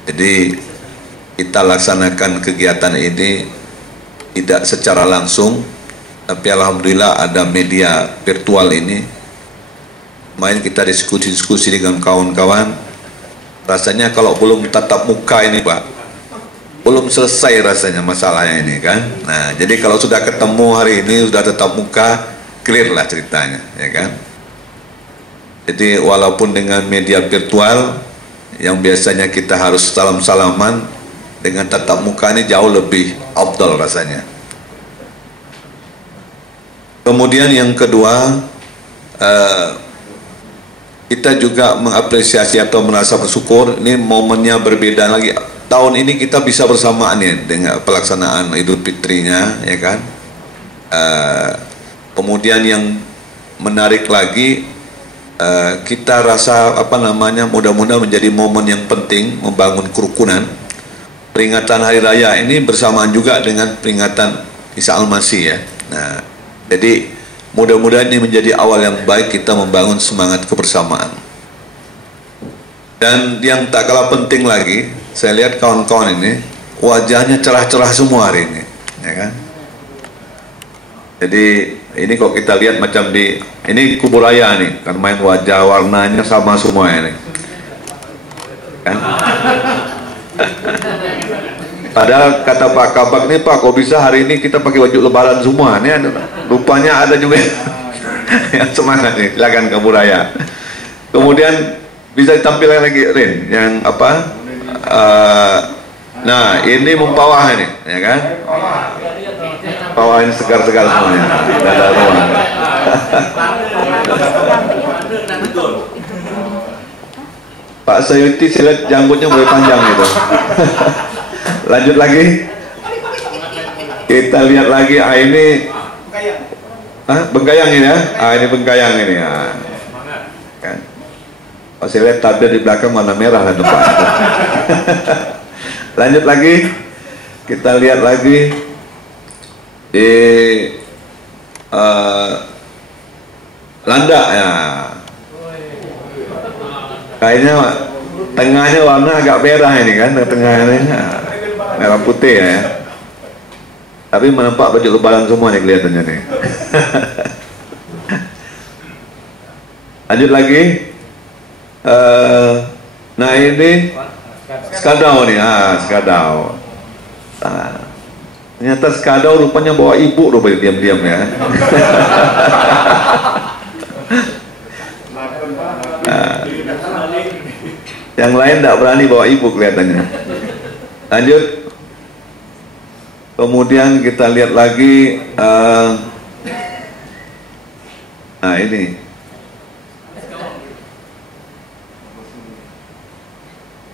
Jadi kita laksanakan kegiatan ini tidak secara langsung, tapi alhamdulillah ada media virtual ini. Main kita diskusi dengan kawan-kawan. Rasanya kalau belum tatap muka ini Pak, belum selesai rasanya masalahnya ini kan. Nah, jadi kalau sudah ketemu hari ini, sudah tatap muka, clear lah ceritanya, ya kan. Jadi walaupun dengan media virtual yang biasanya kita harus salam-salaman, dengan tatap muka ini jauh lebih afdal rasanya. Kemudian yang kedua, kita juga mengapresiasi atau merasa bersyukur, ini momennya berbeda lagi. Tahun ini kita bisa bersamaan ya dengan pelaksanaan Idul Fitrinya, ya kan. Kemudian yang menarik lagi, kita rasa mudah-mudahan menjadi momen yang penting membangun kerukunan. Peringatan Hari Raya ini bersamaan juga dengan peringatan Isa Al-Masih ya. Nah, jadi mudah-mudahan ini menjadi awal yang baik kita membangun semangat kebersamaan. Dan yang tak kalah penting lagi, saya lihat kawan-kawan ini wajahnya cerah-cerah semua hari ini, ya kan? Jadi ini kok kita lihat macam ini Kubur Raya nih, kan main wajah warnanya sama semua ini, kan? Padahal kata Pak Kabak nih, Pak kok bisa hari ini kita pakai baju lebaran semua? Nih rupanya ada juga yang semangat nih, silakan Kubur Raya. Kemudian bisa ditampilkan lagi Rin, yang apa? Nah ini mumpawah ini, ya kan? Pawah ini segar-segar semuanya, tidak ada ruang. Pak Sayuti, saya lihat janggutnya mulai panjang itu. Lanjut lagi, kita lihat lagi. Ini Bengkayang ini ya. Ini Bengkayang ini ya. Kan? Oh, saya lihat tabir di belakang warna merah lah Pak. Lanjut lagi, kita lihat lagi di landak ya. Kayaknya tengahnya warna agak merah ini kan, tengahnya merah putih ya. Tapi menampak baju lebaran semua nih kelihatannya nih. Lanjut lagi. Nah ini skadau nih, skadau. Ternyata skadau rupanya bawa ibu rupanya diam-diam ya. Yang lain tidak berani bawa ibu kelihatannya. Lanjut. Kemudian kita lihat lagi. Nah ini.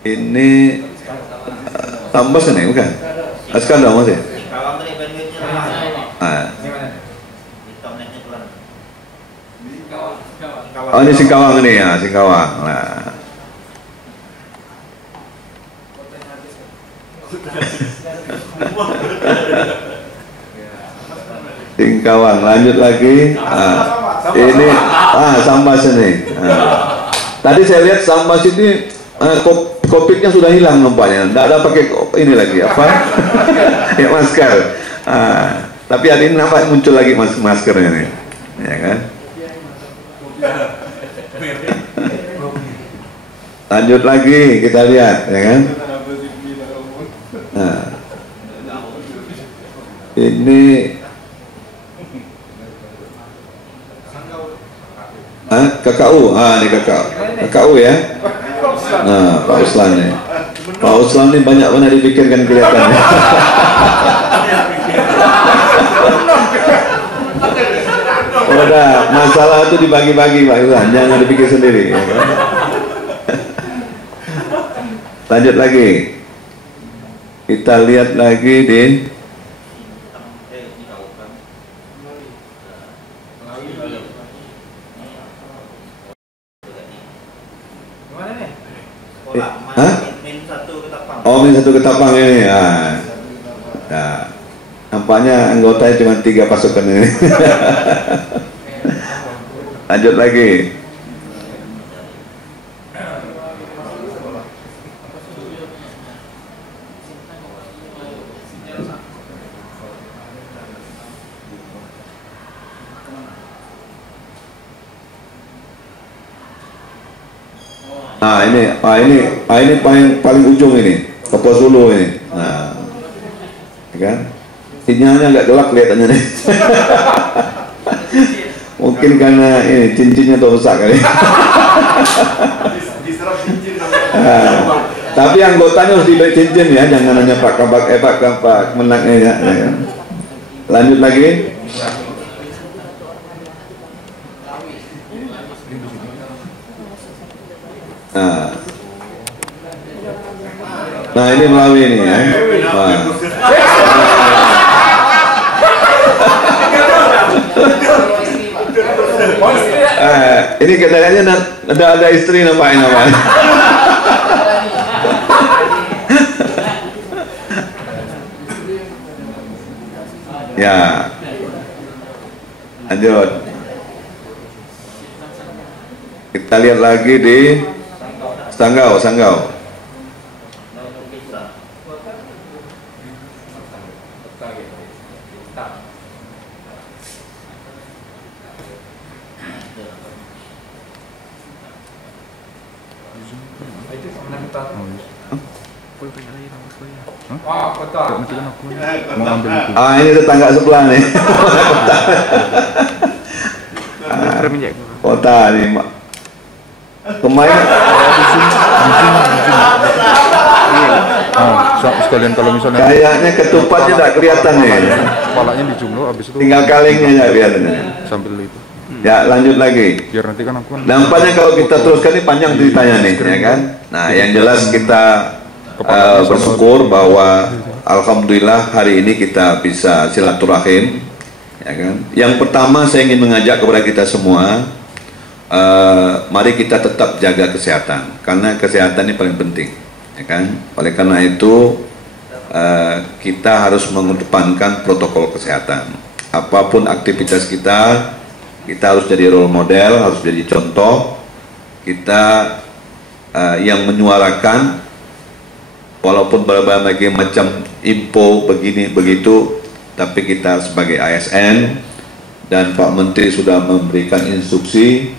Ini tambas ini bukan? Skadau masih? Oh ini Singkawang ini ya, Singkawang. Nah. Singkawang, lanjut lagi. Ini Sambas ini. Tadi saya lihat Sambas ini kopiknya sudah hilang nampaknya, tidak ada pakai ini lagi apa? Ya masker. Tapi hari ini nampak muncul lagi maskernya nih, ya kan? Lanjut lagi kita lihat, ya kan? Nah, ini KKU, ini KKU ya. Nah, Pak Uslan nih. Pak Uslan ini banyak mana dipikirkan kelihatannya. Udah, masalah itu dibagi-bagi Pak Uslan, jangan dipikir sendiri. Ya kan? Lanjut lagi. Kita lihat lagi di Min satu Ketapang ini ya. Nah, nampaknya anggotanya cuma 3 pasukan ini. Lanjut lagi. Nah ini paling ujung ini, Papua Sulu ini. Nah, kan? Sinyalnya agak gelap kelihatannya nih. Mungkin karena ini cincinnya tuh rusak kali. Tapi anggotanya harus diberi cincin ya, jangan hanya Pak menangnya ya. Lanjut lagi. Nah ini Melawi ini ya. Ini katanya ada istri namanya. Ya, lanjut. Kita lihat lagi di Sanggau. Ini tetangga sebelah nih. Kota nih, Mak. Kemarin sekalian kalau misalnya kayaknya ketupatnya tidak kelihatan nih. Kepalanya dijumlo, habis itu tinggal kalengnya ya kelihatannya. Sambil itu. Ya lanjut lagi. Biar nanti kan aku nampaknya kalau kita teruskan ini panjang ceritanya nih, ya kan? Nah, yang jelas kita bersyukur bahwa alhamdulillah hari ini kita bisa silaturahim, ya kan? Yang pertama saya ingin mengajak kepada kita semua, mari kita tetap jaga kesehatan, karena kesehatan ini paling penting, ya kan? Oleh karena itu kita harus mengedepankan protokol kesehatan. Apapun aktivitas kita harus jadi role model, harus jadi contoh. Kita yang menyuarakan, walaupun berbagai macam info begini begitu, tapi kita sebagai ASN dan Pak Menteri sudah memberikan instruksi.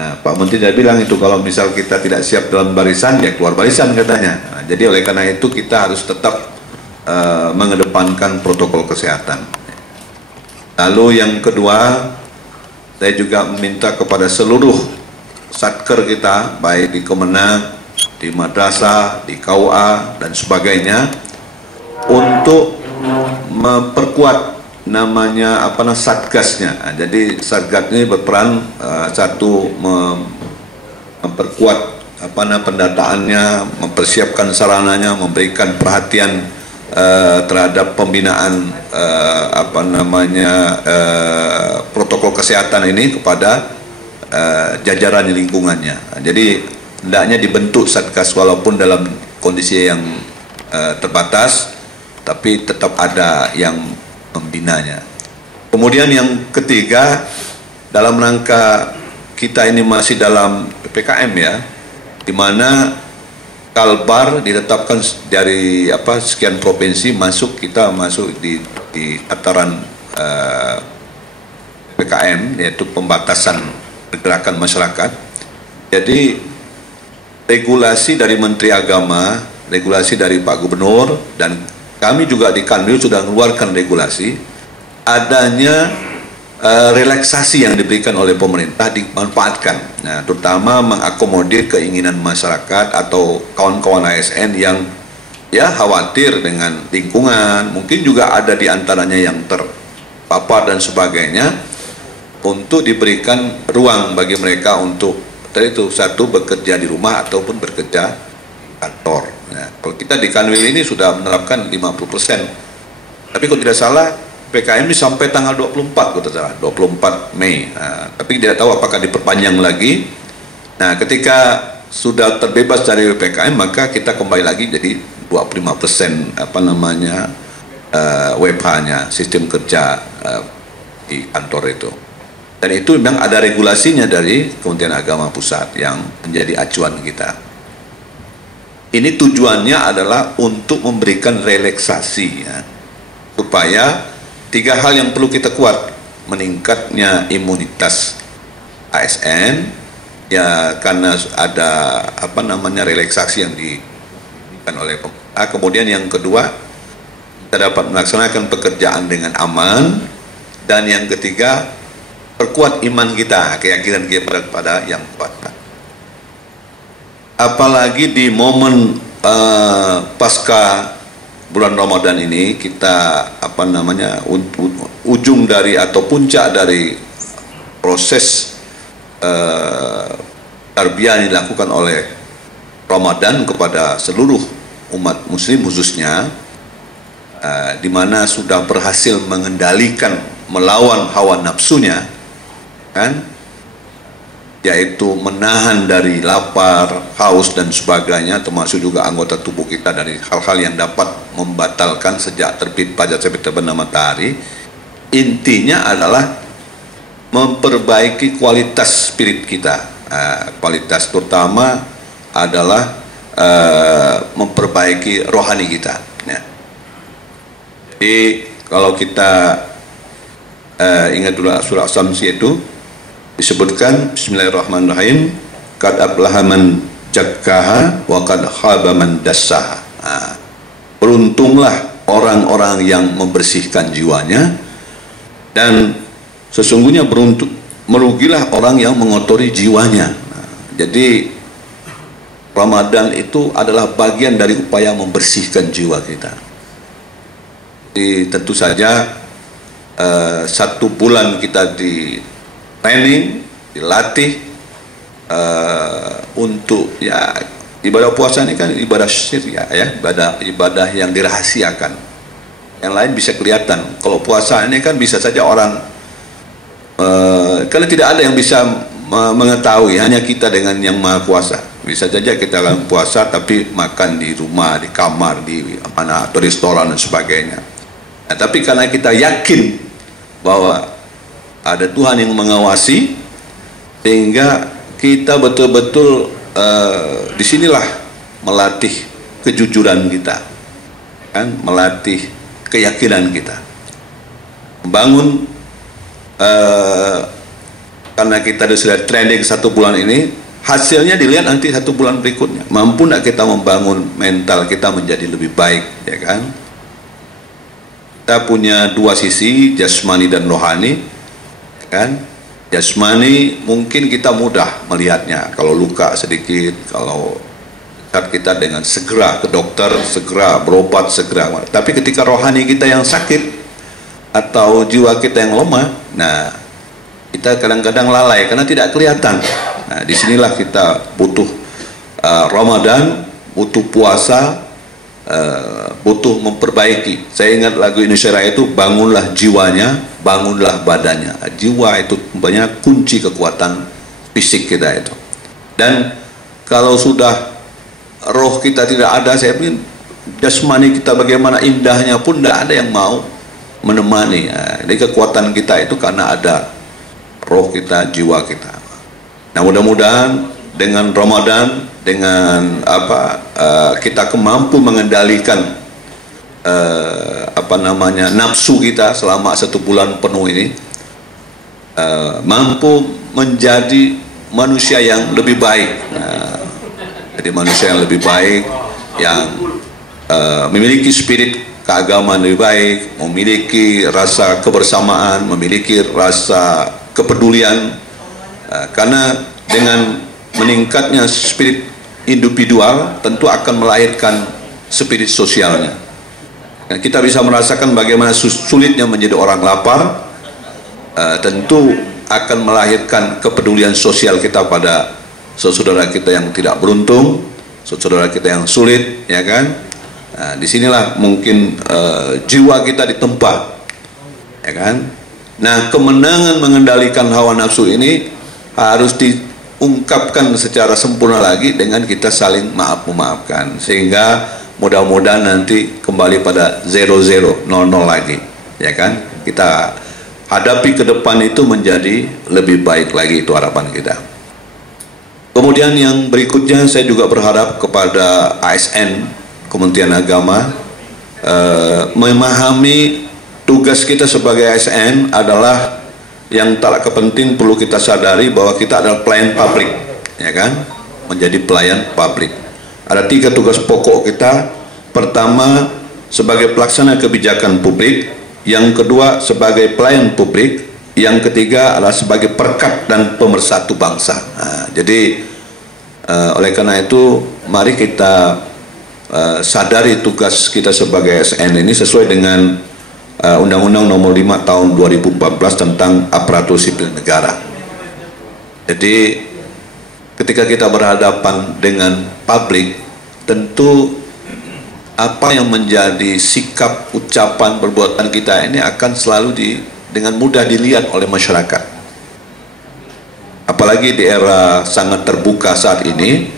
Pak Menteri sudah bilang itu kalau misal kita tidak siap dalam barisan, ya keluar barisan katanya. Jadi oleh karena itu kita harus tetap mengedepankan protokol kesehatan. Lalu yang kedua, saya juga meminta kepada seluruh satker kita, baik di Kemenag, di madrasah, di KUA dan sebagainya, untuk memperkuat namanya satgasnya. Jadi satgas ini berperan satu memperkuat pendataannya, mempersiapkan sarananya, memberikan perhatian terhadap pembinaan protokol kesehatan ini kepada jajaran lingkungannya. Jadi hendaknya dibentuk satgas walaupun dalam kondisi yang terbatas, tapi tetap ada yang membinanya. Kemudian yang ketiga, dalam rangka kita ini masih dalam PPKM ya, di mana Kalbar ditetapkan dari sekian provinsi kita masuk di tataran PPKM, yaitu pembatasan pergerakan masyarakat. Jadi regulasi dari Menteri Agama, regulasi dari Pak Gubernur, dan kami juga di Kanwil sudah mengeluarkan regulasi adanya relaksasi yang diberikan oleh pemerintah dimanfaatkan. Nah, terutama mengakomodir keinginan masyarakat atau kawan-kawan ASN yang ya khawatir dengan lingkungan, mungkin juga ada di antaranya yang terpapar dan sebagainya, untuk diberikan ruang bagi mereka untuk tadi itu satu bekerja di rumah ataupun bekerja di kantor. Nah, kalau kita di Kanwil ini sudah menerapkan 50%. Tapi kalau tidak salah PPKM ini sampai tanggal 24 kalau tidak salah, 24 Mei. Nah, tapi tidak tahu apakah diperpanjang lagi. Nah, ketika sudah terbebas dari PPKM, maka kita kembali lagi jadi 25% WFH-nya, sistem kerja di kantor itu. Dan itu memang ada regulasinya dari Kementerian Agama Pusat yang menjadi acuan kita. Ini tujuannya adalah untuk memberikan relaksasi ya, supaya 3 hal yang perlu kita kuat: meningkatnya imunitas ASN, ya karena ada relaksasi yang diberikan oleh pemerintah. Kemudian yang kedua, kita dapat melaksanakan pekerjaan dengan aman, dan yang ketiga, perkuat iman kita, keyakinan kita pada yang kuat. Apalagi di momen pasca bulan Ramadan ini, kita ujung dari atau puncak dari proses tarbiyah yang dilakukan oleh Ramadan kepada seluruh umat muslim khususnya, di mana sudah berhasil mengendalikan, melawan hawa nafsunya, kan, yaitu menahan dari lapar, haus dan sebagainya, termasuk juga anggota tubuh kita dari hal-hal yang dapat membatalkan sejak terbit fajar sampai terbenam matahari. Intinya adalah memperbaiki kualitas spirit kita. Kualitas terutama adalah memperbaiki rohani kita. Ya. Jadi kalau kita ingat dulu surah As-Samsi itu disebutkan Bismillahirrahmanirrahim, qad aflaha man zakkaha wa qad khaba man dassaha. Beruntunglah orang-orang yang membersihkan jiwanya, dan sesungguhnya merugilah orang yang mengotori jiwanya. Jadi Ramadan itu adalah bagian dari upaya membersihkan jiwa kita. Jadi tentu saja 1 bulan kita di training, dilatih untuk ya ibadah puasa ini kan ibadah syariah ya, ibadah yang dirahasiakan. Yang lain bisa kelihatan. Kalau puasa ini kan bisa saja orang karena tidak ada yang bisa mengetahui, hanya kita dengan yang Maha Kuasa. Bisa saja kita dalam puasa tapi makan di rumah, di kamar, di mana atau restoran dan sebagainya. Nah, tapi karena kita yakin bahwa ada Tuhan yang mengawasi, sehingga kita betul-betul disinilah melatih kejujuran kita, kan, melatih keyakinan kita, membangun karena kita sudah training 1 bulan ini, hasilnya dilihat nanti 1 bulan berikutnya. Mampu tidak kita membangun mental kita menjadi lebih baik, ya kan? Kita punya 2 sisi, jasmani dan rohani, ya kan? Jasmani mungkin kita mudah melihatnya, kalau luka sedikit, kalau kita dengan segera ke dokter, segera berobat, segera. Tapi ketika rohani kita yang sakit atau jiwa kita yang lemah, nah kita kadang-kadang lalai karena tidak kelihatan. Nah, disinilah kita butuh Ramadan, butuh puasa, butuh memperbaiki. Saya ingat lagu Indonesia Raya itu, bangunlah jiwanya, bangunlah badannya. Jiwa itu banyak kunci kekuatan fisik kita itu. Dan kalau sudah roh kita tidak ada, saya pikir jasmani kita bagaimana indahnya pun tidak ada yang mau menemani. Jadi kekuatan kita itu karena ada roh kita, jiwa kita. Nah, mudah-mudahan dengan Ramadan, dengan kita mampu mengendalikan nafsu kita selama 1 bulan penuh ini, mampu menjadi manusia yang lebih baik. Jadi manusia yang lebih baik, yang memiliki spirit keagamaan lebih baik, memiliki rasa kebersamaan, memiliki rasa kepedulian, karena dengan meningkatnya spirit individual tentu akan melahirkan spirit sosialnya. Dan kita bisa merasakan bagaimana sulitnya menjadi orang lapar, tentu akan melahirkan kepedulian sosial kita pada saudara kita yang tidak beruntung, saudara kita yang sulit, ya kan? Nah, disinilah mungkin jiwa kita ditempa, ya kan? Nah, kemenangan mengendalikan hawa nafsu ini harus diungkapkan secara sempurna lagi dengan kita saling maaf-memaafkan, sehingga mudah-mudahan nanti kembali pada 0-0 lagi, ya kan? Kita hadapi ke depan itu menjadi lebih baik lagi, itu harapan kita. Kemudian yang berikutnya, saya juga berharap kepada ASN, Kementerian Agama, memahami tugas kita sebagai ASN adalah yang tak kepenting, perlu kita sadari bahwa kita adalah pelayan publik. ya kan, menjadi pelayan publik. Ada 3 tugas pokok kita. Pertama, sebagai pelaksana kebijakan publik. Yang kedua, sebagai pelayan publik. Yang ketiga adalah sebagai perekat dan pemersatu bangsa. Jadi oleh karena itu, mari kita sadari tugas kita sebagai ASN ini sesuai dengan Undang-Undang Nomor 5 Tahun 2014 tentang Aparatur Sipil Negara. Jadi ketika kita berhadapan dengan publik, tentu apa yang menjadi sikap, ucapan, perbuatan kita ini akan selalu dengan mudah dilihat oleh masyarakat. Apalagi di era sangat terbuka saat ini,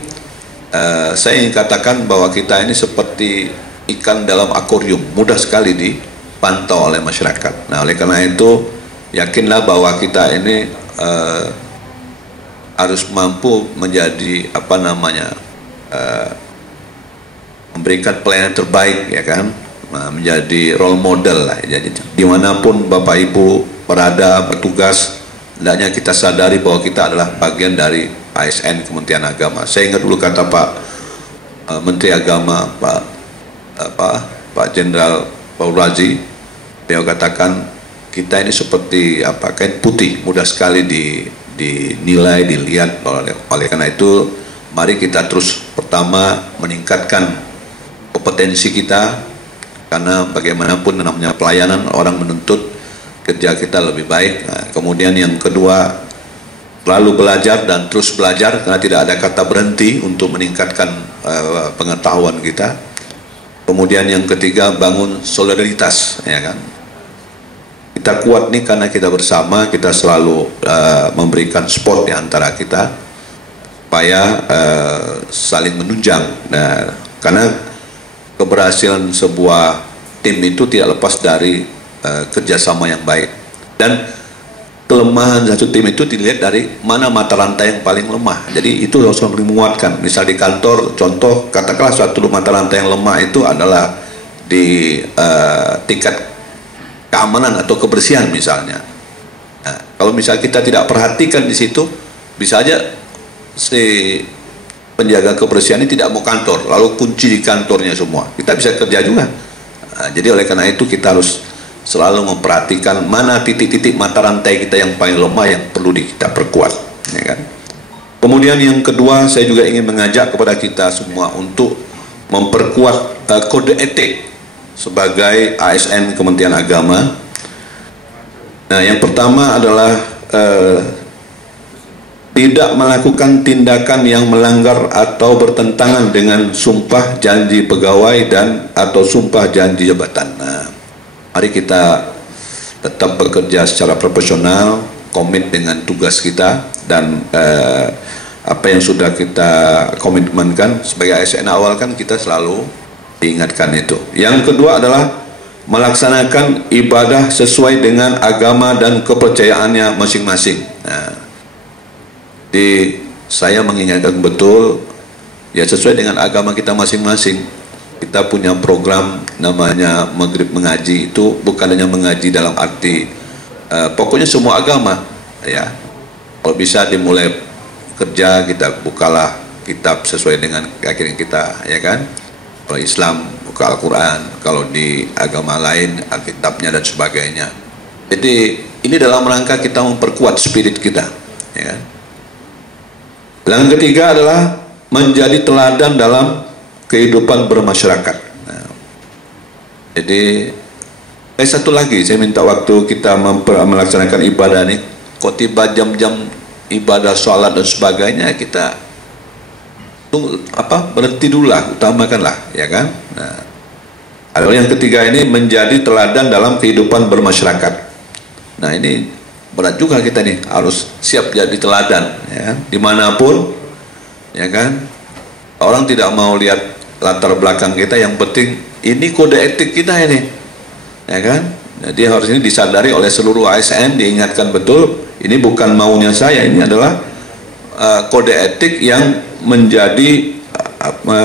saya ingin katakan bahwa kita ini seperti ikan dalam akuarium, mudah sekali dipantau oleh masyarakat. Nah, oleh karena itu, yakinlah bahwa kita ini harus mampu menjadi memberikan pelayanan terbaik, ya kan, menjadi role model lah. Jadi dimanapun Bapak Ibu berada bertugas, hendaknya kita sadari bahwa kita adalah bagian dari ASN Kementerian Agama. Saya ingat dulu kata Pak Menteri Agama Pak Jenderal Paul Razi, beliau katakan kita ini seperti kain putih, mudah sekali dinilai, dilihat. Oleh karena itu, mari kita terus pertama meningkatkan kompetensi kita, karena bagaimanapun namanya pelayanan, orang menuntut kerja kita lebih baik. Nah, kemudian yang kedua, selalu belajar dan terus belajar, karena tidak ada kata berhenti untuk meningkatkan pengetahuan kita. Kemudian yang ketiga, bangun solidaritas, ya kan. Kita kuat nih karena kita bersama, kita selalu memberikan support di antara kita supaya saling menunjang. Nah, karena keberhasilan sebuah tim itu tidak lepas dari kerjasama yang baik, dan kelemahan satu tim itu dilihat dari mana mata rantai yang paling lemah. Jadi itu harus menguatkan. Misal di kantor, contoh katakanlah suatu mata rantai yang lemah itu adalah di tingkat keamanan atau kebersihan misalnya. Nah, kalau misal kita tidak perhatikan di situ, bisa aja si penjaga kebersihan ini tidak mau kantor, lalu kunci di kantornya semua. Kita bisa kerja juga. Nah, jadi oleh karena itu kita harus selalu memperhatikan mana titik-titik mata rantai kita yang paling lemah yang perlu kita perkuat, ya kan? Kemudian yang kedua, saya juga ingin mengajak kepada kita semua untuk memperkuat kode etik sebagai ASN Kementerian Agama. Nah, yang pertama adalah tidak melakukan tindakan yang melanggar atau bertentangan dengan sumpah janji pegawai dan atau sumpah janji jabatan. Nah, mari kita tetap bekerja secara profesional, komit dengan tugas kita, dan apa yang sudah kita komitmenkan sebagai ASN awal kan kita selalu diingatkan itu. Yang kedua adalah melaksanakan ibadah sesuai dengan agama dan kepercayaannya masing-masing. Nah, saya mengingatkan betul, ya sesuai dengan agama kita masing-masing. Kita punya program namanya Maghrib Mengaji, itu bukan hanya mengaji dalam arti pokoknya semua agama, ya. Kalau bisa dimulai kerja, kita bukalah kitab sesuai dengan keyakinan kita, ya kan. Kalau Islam buka Al-Quran, kalau di agama lain Alkitabnya dan sebagainya. Jadi ini dalam rangka kita memperkuat spirit kita, ya kan. Yang ketiga adalah menjadi teladan dalam kehidupan bermasyarakat. Nah, jadi satu lagi, saya minta waktu kita melaksanakan ibadah ini, kok tiba jam-jam ibadah sholat dan sebagainya, kita berhenti dulu lah, utamakanlah, ya kan. Nah, yang ketiga ini menjadi teladan dalam kehidupan bermasyarakat. Nah, ini berat juga kita nih, harus siap jadi teladan, ya kan? Dimanapun, ya kan. Orang tidak mau lihat latar belakang kita, yang penting ini kode etik kita ini, ya kan. Jadi harus ini disadari oleh seluruh ASN, diingatkan betul, ini bukan maunya saya, ini adalah kode etik yang menjadi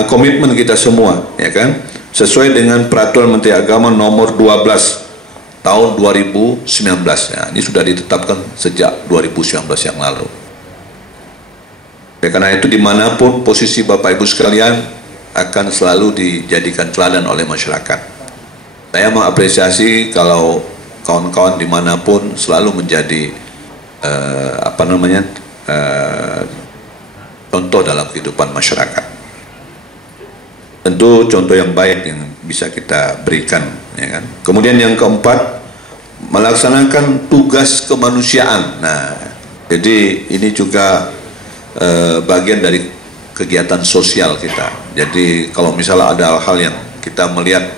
komitmen kita semua, ya kan, sesuai dengan Peraturan Menteri Agama Nomor 12 Tahun 2019. Ya, ini sudah ditetapkan sejak 2019 yang lalu. Karena itu dimanapun posisi Bapak Ibu sekalian akan selalu dijadikan teladan oleh masyarakat. Saya mengapresiasi kalau kawan-kawan dimanapun selalu menjadi contoh dalam kehidupan masyarakat. Tentu contoh yang baik yang bisa kita berikan, ya kan? Kemudian yang keempat, melaksanakan tugas kemanusiaan. Nah, jadi ini juga bagian dari kegiatan sosial kita. Jadi kalau misalnya ada hal yang kita melihat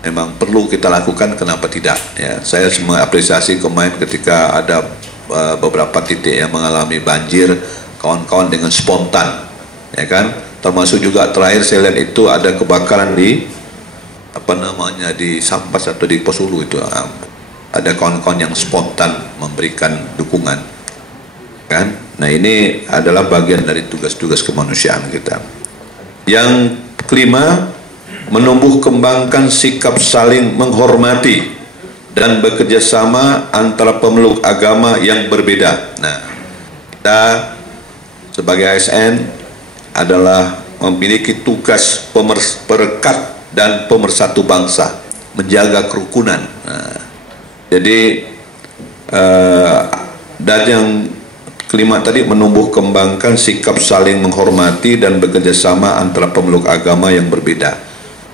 memang perlu kita lakukan, kenapa tidak? Ya, saya mengapresiasi kemarin ketika ada beberapa titik yang mengalami banjir, kawan-kawan dengan spontan, ya kan? Termasuk juga terakhir saya lihat itu ada kebakaran di di Sampas atau di Posulu itu, ada kawan-kawan yang spontan memberikan dukungan, kan? Nah, ini adalah bagian dari tugas-tugas kemanusiaan kita. Yang kelima, menumbuh kembangkan sikap saling menghormati dan bekerja sama antara pemeluk agama yang berbeda. Nah, kita sebagai ASN adalah memiliki tugas perekat dan pemersatu bangsa, menjaga kerukunan. Nah, jadi dan yang kelima tadi, menumbuh kembangkan sikap saling menghormati dan bekerja sama antara pemeluk agama yang berbeda.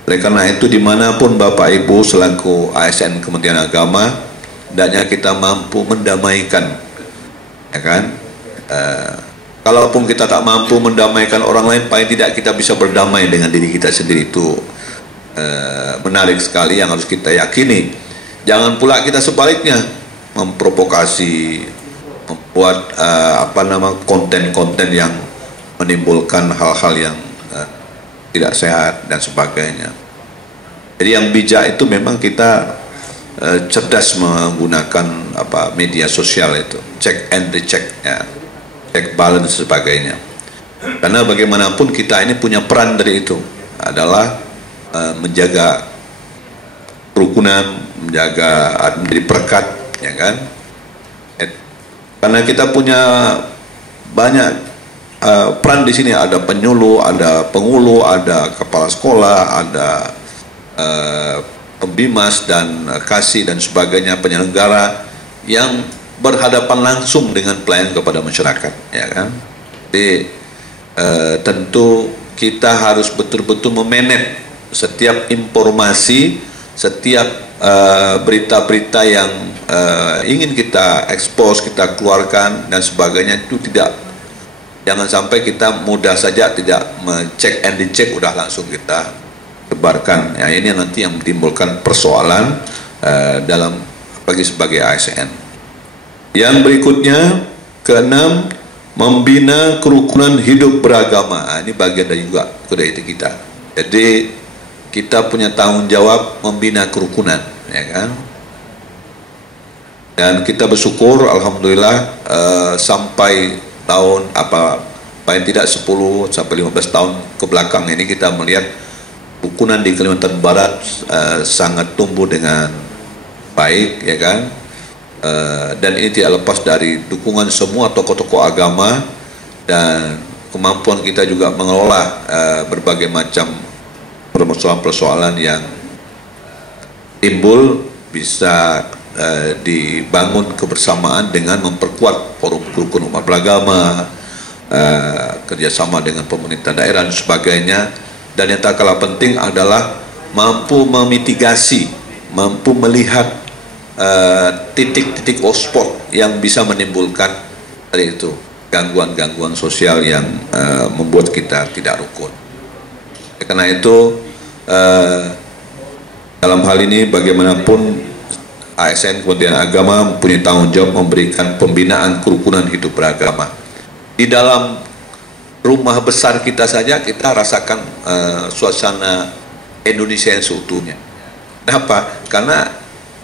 Oleh karena itu dimanapun Bapak Ibu selaku ASN Kementerian Agama, hendaknya kita mampu mendamaikan, ya kan? Kalaupun kita tak mampu mendamaikan orang lain, paling tidak kita bisa berdamai dengan diri kita sendiri. Itu menarik sekali yang harus kita yakini. Jangan pula kita sebaliknya memprovokasi, membuat konten-konten yang menimbulkan hal-hal yang tidak sehat dan sebagainya. Jadi yang bijak itu memang kita cerdas menggunakan media sosial itu, check and recheck, ya, check balance sebagainya. Karena bagaimanapun kita ini punya peran dari itu, adalah menjaga kerukunan, menjaga menjadi perekat, ya kan? Karena kita punya banyak peran di sini, ada penyuluh, ada pengulu, ada kepala sekolah, ada pembimas dan kasih dan sebagainya, penyelenggara yang berhadapan langsung dengan pelayan kepada masyarakat, ya kan? Jadi tentu kita harus betul-betul memanage setiap informasi, setiap berita-berita yang ingin kita ekspos, kita keluarkan dan sebagainya. Itu jangan sampai kita mudah saja tidak mengecek and dicek udah langsung kita sebarkan. Ya, ini nanti yang menimbulkan persoalan dalam bagi sebagai ASN. Yang berikutnya, keenam, membina kerukunan hidup beragama. Ini bagian dari juga kode etik kita. Jadi kita punya tanggung jawab membina kerukunan, ya kan? Dan kita bersyukur, alhamdulillah, sampai tahun paling tidak 10 sampai 15 tahun ke belakang ini kita melihat kerukunan di Kalimantan Barat sangat tumbuh dengan baik, ya kan? Dan ini tidak lepas dari dukungan semua tokoh-tokoh agama dan kemampuan kita juga mengelola berbagai macam persoalan-persoalan yang timbul bisa dibangun kebersamaan dengan memperkuat forum rukun umat beragama, kerjasama dengan pemerintah daerah dan sebagainya. Dan yang tak kalah penting adalah mampu memitigasi, mampu melihat titik-titik hotspot yang bisa menimbulkan dari itu gangguan-gangguan sosial yang membuat kita tidak rukun. Karena itu dalam hal ini bagaimanapun ASN Kementerian Agama mempunyai tanggung jawab memberikan pembinaan kerukunan hidup beragama. Di dalam rumah besar kita saja kita rasakan suasana Indonesia yang seutuhnya. Kenapa? Karena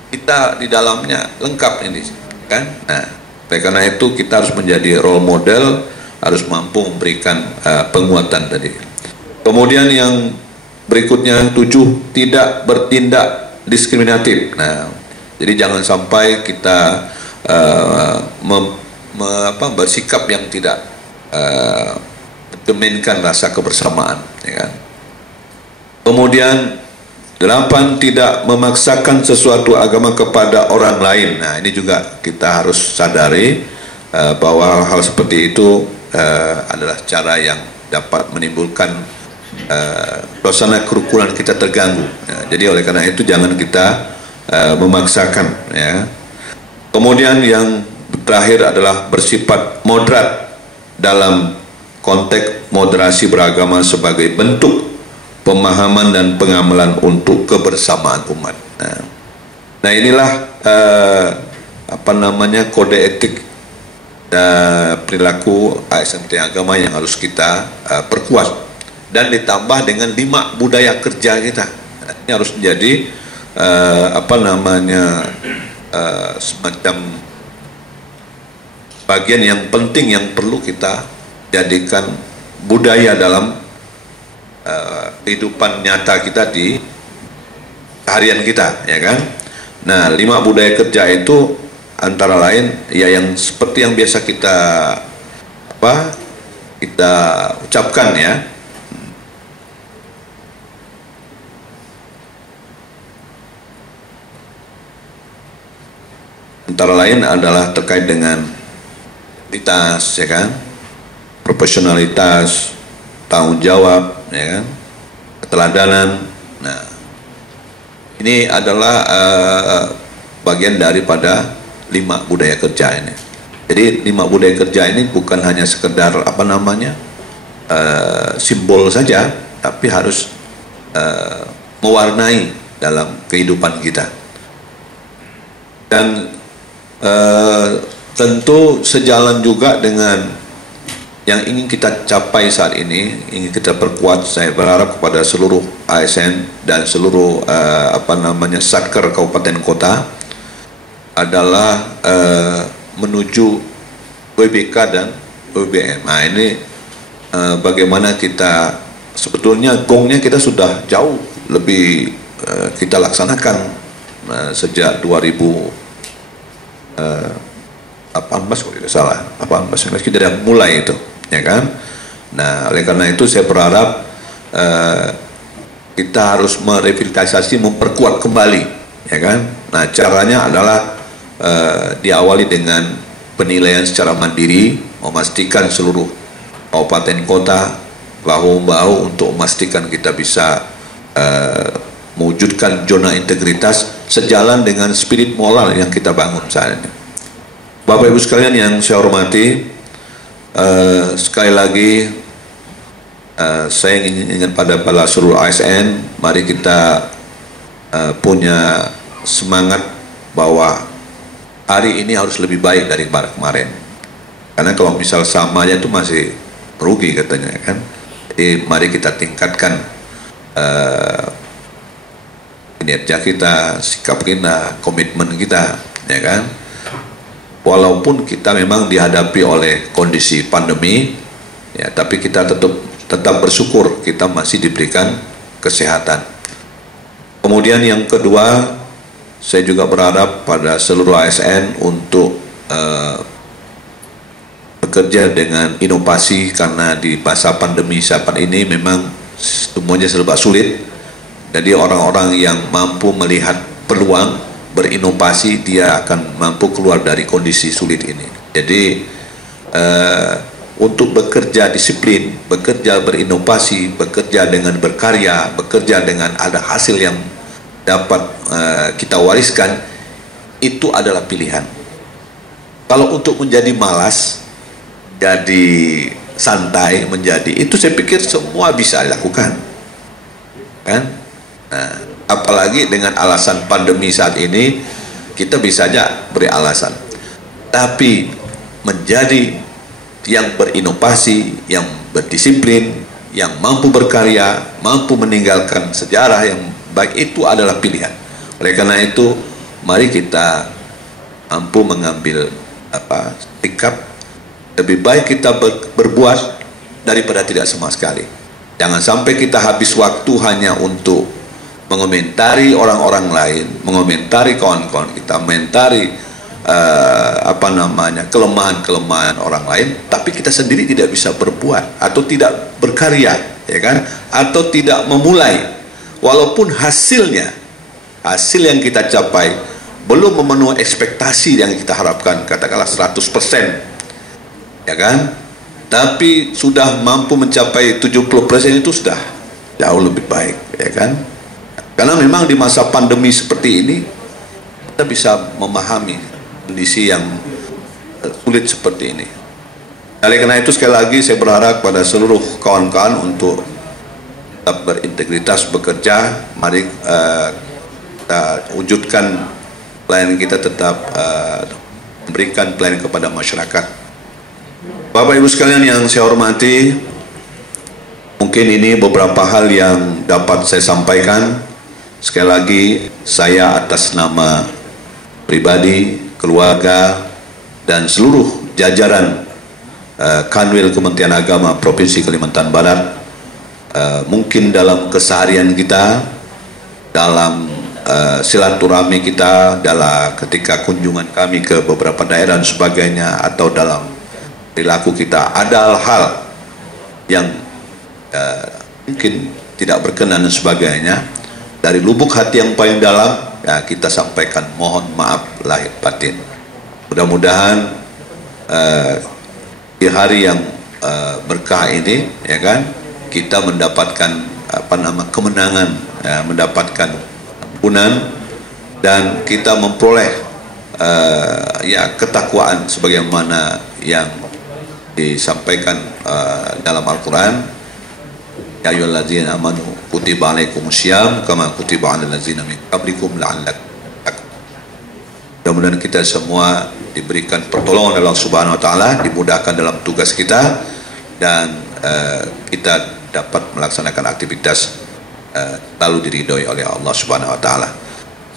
kita di dalamnya lengkap ini, kan? Nah, karena itu kita harus menjadi role model, harus mampu memberikan penguatan tadi. Kemudian yang berikutnya 7, tidak bertindak diskriminatif. Nah, jadi jangan sampai kita bersikap yang tidak mencerminkan rasa kebersamaan, ya kan? Kemudian 8, tidak memaksakan sesuatu agama kepada orang lain. Nah, ini juga kita harus sadari bahwa hal seperti itu adalah cara yang dapat menimbulkan suasana kerukunan kita terganggu. Nah, jadi oleh karena itu jangan kita memaksakan, ya. Kemudian yang terakhir adalah bersifat moderat dalam konteks moderasi beragama sebagai bentuk pemahaman dan pengamalan untuk kebersamaan umat. Nah inilah kode etik dan perilaku ASN agama yang harus kita perkuat dan ditambah dengan 5 budaya kerja kita. Nah, ini harus menjadi semacam bagian yang penting yang perlu kita jadikan budaya dalam kehidupan nyata kita di harian kita, ya kan? Nah, 5 budaya kerja itu antara lain ya yang seperti yang biasa kita ucapkan, ya. Antara lain adalah terkait dengan integritas, ya kan? Profesionalitas, tanggung jawab, ya kan? Keteladanan. Nah, ini adalah bagian daripada 5 budaya kerja ini. Jadi 5 budaya kerja ini bukan hanya sekedar simbol saja, tapi harus mewarnai dalam kehidupan kita. Dan tentu sejalan juga dengan yang ingin kita capai saat ini, ingin kita perkuat. Saya berharap kepada seluruh ASN dan seluruh Satker kabupaten kota adalah menuju WBK dan WBM. Nah, ini bagaimana kita sebetulnya gongnya kita sudah jauh lebih kita laksanakan sejak 2018 kalau tidak salah, 18 kita sudah mulai itu, ya kan? Nah, oleh karena itu saya berharap kita harus merevitalisasi, memperkuat kembali, ya kan? Nah, caranya adalah diawali dengan penilaian secara mandiri, memastikan seluruh kabupaten kota bahu-membahu untuk memastikan kita bisa mewujudkan zona integritas sejalan dengan spirit moral yang kita bangun saat ini. Bapak Ibu sekalian yang saya hormati, sekali lagi saya ingin ingat pada seluruh ASN, mari kita punya semangat bahwa hari ini harus lebih baik dari kemarin. Karena kalau misal sama aja itu masih merugi katanya, kan? Jadi mari kita tingkatkan kinerja kita, sikap kita, komitmen kita, ya kan? Walaupun kita memang dihadapi oleh kondisi pandemi, ya, tapi kita tetap bersyukur kita masih diberikan kesehatan. Kemudian yang kedua, saya juga berharap pada seluruh ASN untuk bekerja dengan inovasi, karena di masa pandemi saat ini memang semuanya serba sulit. Jadi orang-orang yang mampu melihat peluang, berinovasi, dia akan mampu keluar dari kondisi sulit ini. Jadi untuk bekerja disiplin, bekerja berinovasi, bekerja dengan berkarya, bekerja dengan ada hasil yang dapat kita wariskan, itu adalah pilihan. Kalau untuk menjadi malas, jadi santai, itu saya pikir semua bisa dilakukan, kan? Nah, apalagi dengan alasan pandemi saat ini, kita bisa saja beri alasan. Tapi menjadi yang berinovasi, yang berdisiplin, yang mampu berkarya, mampu meninggalkan sejarah yang baik, itu adalah pilihan. Oleh karena itu, mari kita mampu mengambil sikap, lebih baik kita berbuat daripada tidak sama sekali. Jangan sampai kita habis waktu hanya untuk mengomentari orang-orang lain, mengomentari kawan-kawan kita, mengomentari kelemahan-kelemahan orang lain, tapi kita sendiri tidak bisa berbuat atau tidak berkarya, ya kan? Atau tidak memulai, walaupun hasil yang kita capai belum memenuhi ekspektasi yang kita harapkan, katakanlah 100%, ya kan? Tapi sudah mampu mencapai 70% itu sudah jauh lebih baik, ya kan? Karena memang di masa pandemi seperti ini kita bisa memahami kondisi yang sulit seperti ini. Oleh karena itu sekali lagi saya berharap pada seluruh kawan-kawan untuk tetap berintegritas bekerja. Mari kita wujudkan pelayanan kita, tetap memberikan pelayanan kepada masyarakat. Bapak Ibu sekalian yang saya hormati, mungkin ini beberapa hal yang dapat saya sampaikan. Sekali lagi saya atas nama pribadi, keluarga, dan seluruh jajaran Kanwil Kementerian Agama Provinsi Kalimantan Barat, mungkin dalam keseharian kita, dalam silaturahmi kita, dalam ketika kunjungan kami ke beberapa daerah dan sebagainya, atau dalam perilaku kita, ada hal yang mungkin tidak berkenan dan sebagainya, dari lubuk hati yang paling dalam, ya, kita sampaikan mohon maaf lahir batin. Mudah-mudahan di hari yang berkah ini, ya kan, kita mendapatkan kemenangan, ya, mendapatkan ampunan, dan kita memperoleh ya ketakwaan sebagaimana yang disampaikan dalam Al-Quran. Ya ayyuhalladzina amanu kutiba alaikumussyam kama kutiba alal ladzina min qablikum la'allakum tattaqun. Mudah-mudahan kita semua diberikan pertolongan Allah Subhanahu wa taala, dimudahkan dalam tugas kita, dan kita dapat melaksanakan aktivitas lalu diridhoi oleh Allah Subhanahu wa taala.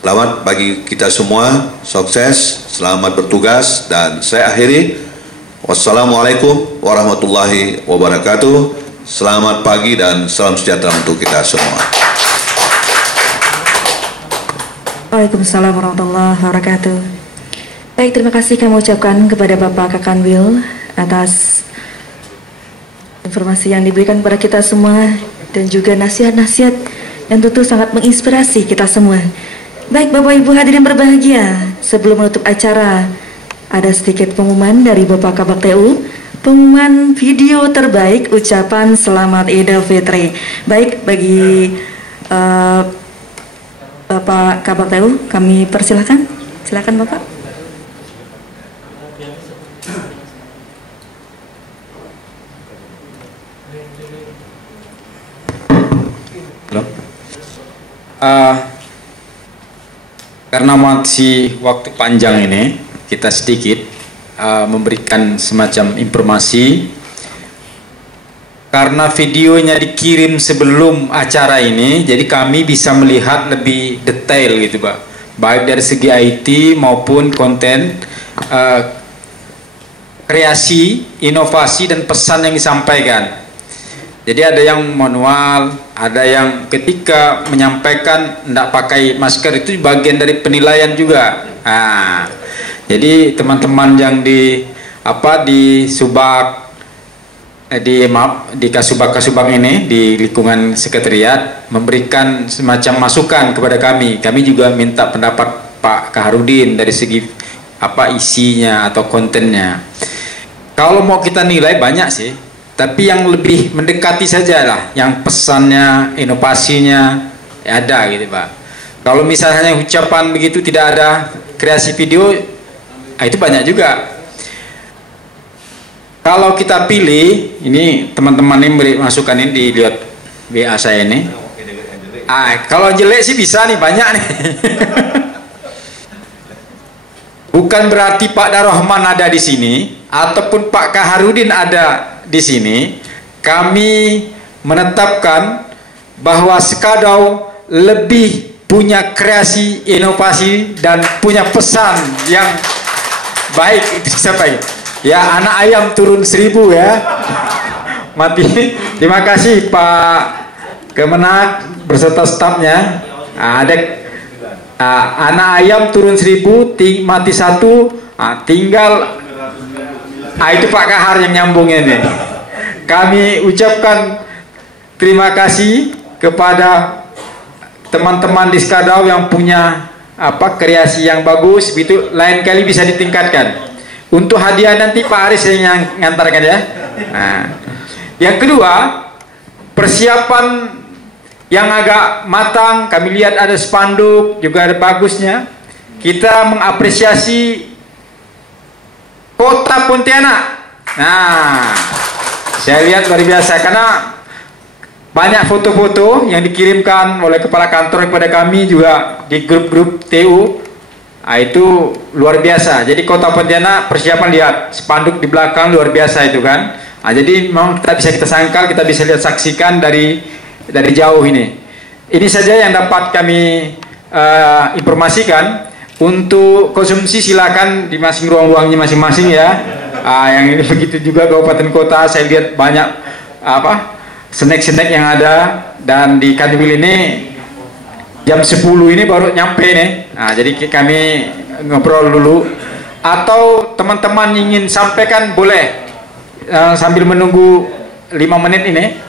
Selamat bagi kita semua, sukses, selamat bertugas, dan saya akhiri. Wassalamualaikum warahmatullahi wabarakatuh. Selamat pagi dan salam sejahtera untuk kita semua. Waalaikumsalam warahmatullahi wabarakatuh. Baik, terima kasih kami ucapkan kepada Bapak Kakanwil atas informasi yang diberikan kepada kita semua, dan juga nasihat-nasihat yang tentu sangat menginspirasi kita semua. Baik Bapak Ibu hadirin berbahagia, sebelum menutup acara ada sedikit pengumuman dari Bapak Kabak TU. Pengumuman video terbaik ucapan selamat Idul Fitri. Baik, bagi Bapak Kabak TU kami persilahkan. Silakan Bapak. Karena masih waktu panjang ini, kita sedikit memberikan semacam informasi. Karena videonya dikirim sebelum acara ini, jadi kami bisa melihat lebih detail gitu Pak, baik dari segi IT maupun konten, kreasi, inovasi, dan pesan yang disampaikan. Jadi ada yang manual, ada yang ketika menyampaikan tidak pakai masker, itu bagian dari penilaian juga. Nah, jadi teman-teman yang di Subak, di Kasubag ini, di lingkungan sekretariat, memberikan semacam masukan kepada kami. Kami juga minta pendapat Pak Kaharudin dari segi isinya atau kontennya. Kalau mau kita nilai banyak sih, tapi yang lebih mendekati saja lah, yang pesannya, inovasinya ada gitu Pak. Kalau misalnya ucapan begitu tidak ada kreasi video, itu banyak juga. Kalau kita pilih, ini teman-teman ini beri masukan, ini dilihat WA saya ini. Kalau jelek sih bisa nih, banyak nih. Bukan berarti Pak Darrohman ada di sini ataupun Pak Kaharudin ada di sini. Kami menetapkan bahwa Sekadau lebih punya kreasi, inovasi, dan punya pesan yang baik. Itu siapa ini? Ya, anak ayam turun 1000 ya. Mati. Terima kasih Pak Kemenak beserta stafnya. Ada anak ayam turun 1000, mati 1, tinggal itu Pak Kahar yang nyambung ini. Kami ucapkan terima kasih kepada teman-teman di Skadau yang punya kreasi yang bagus, itu lain kali bisa ditingkatkan. Untuk hadiah nanti Pak Aris yang ngantarkan ya. Yang kedua, persiapan yang agak matang, kami lihat ada spanduk juga ada bagusnya. Kita mengapresiasi Kota Pontianak. Saya lihat luar biasa karena banyak foto-foto yang dikirimkan oleh kepala kantor kepada kami juga di grup-grup TU. Itu luar biasa. Jadi Kota Pontianak persiapan, lihat spanduk di belakang luar biasa itu kan. Jadi memang kita sangkal, kita bisa lihat, saksikan dari jauh ini. Ini saja yang dapat kami informasikan. Untuk konsumsi silakan di masing ruang-ruangnya masing-masing ya. Yang ini begitu juga kabupaten kota, saya lihat banyak snack-snack yang ada, dan di Kanwil ini jam 10 ini baru nyampe nih. Jadi kami ngobrol dulu, atau teman-teman ingin sampaikan boleh sambil menunggu 5 menit ini.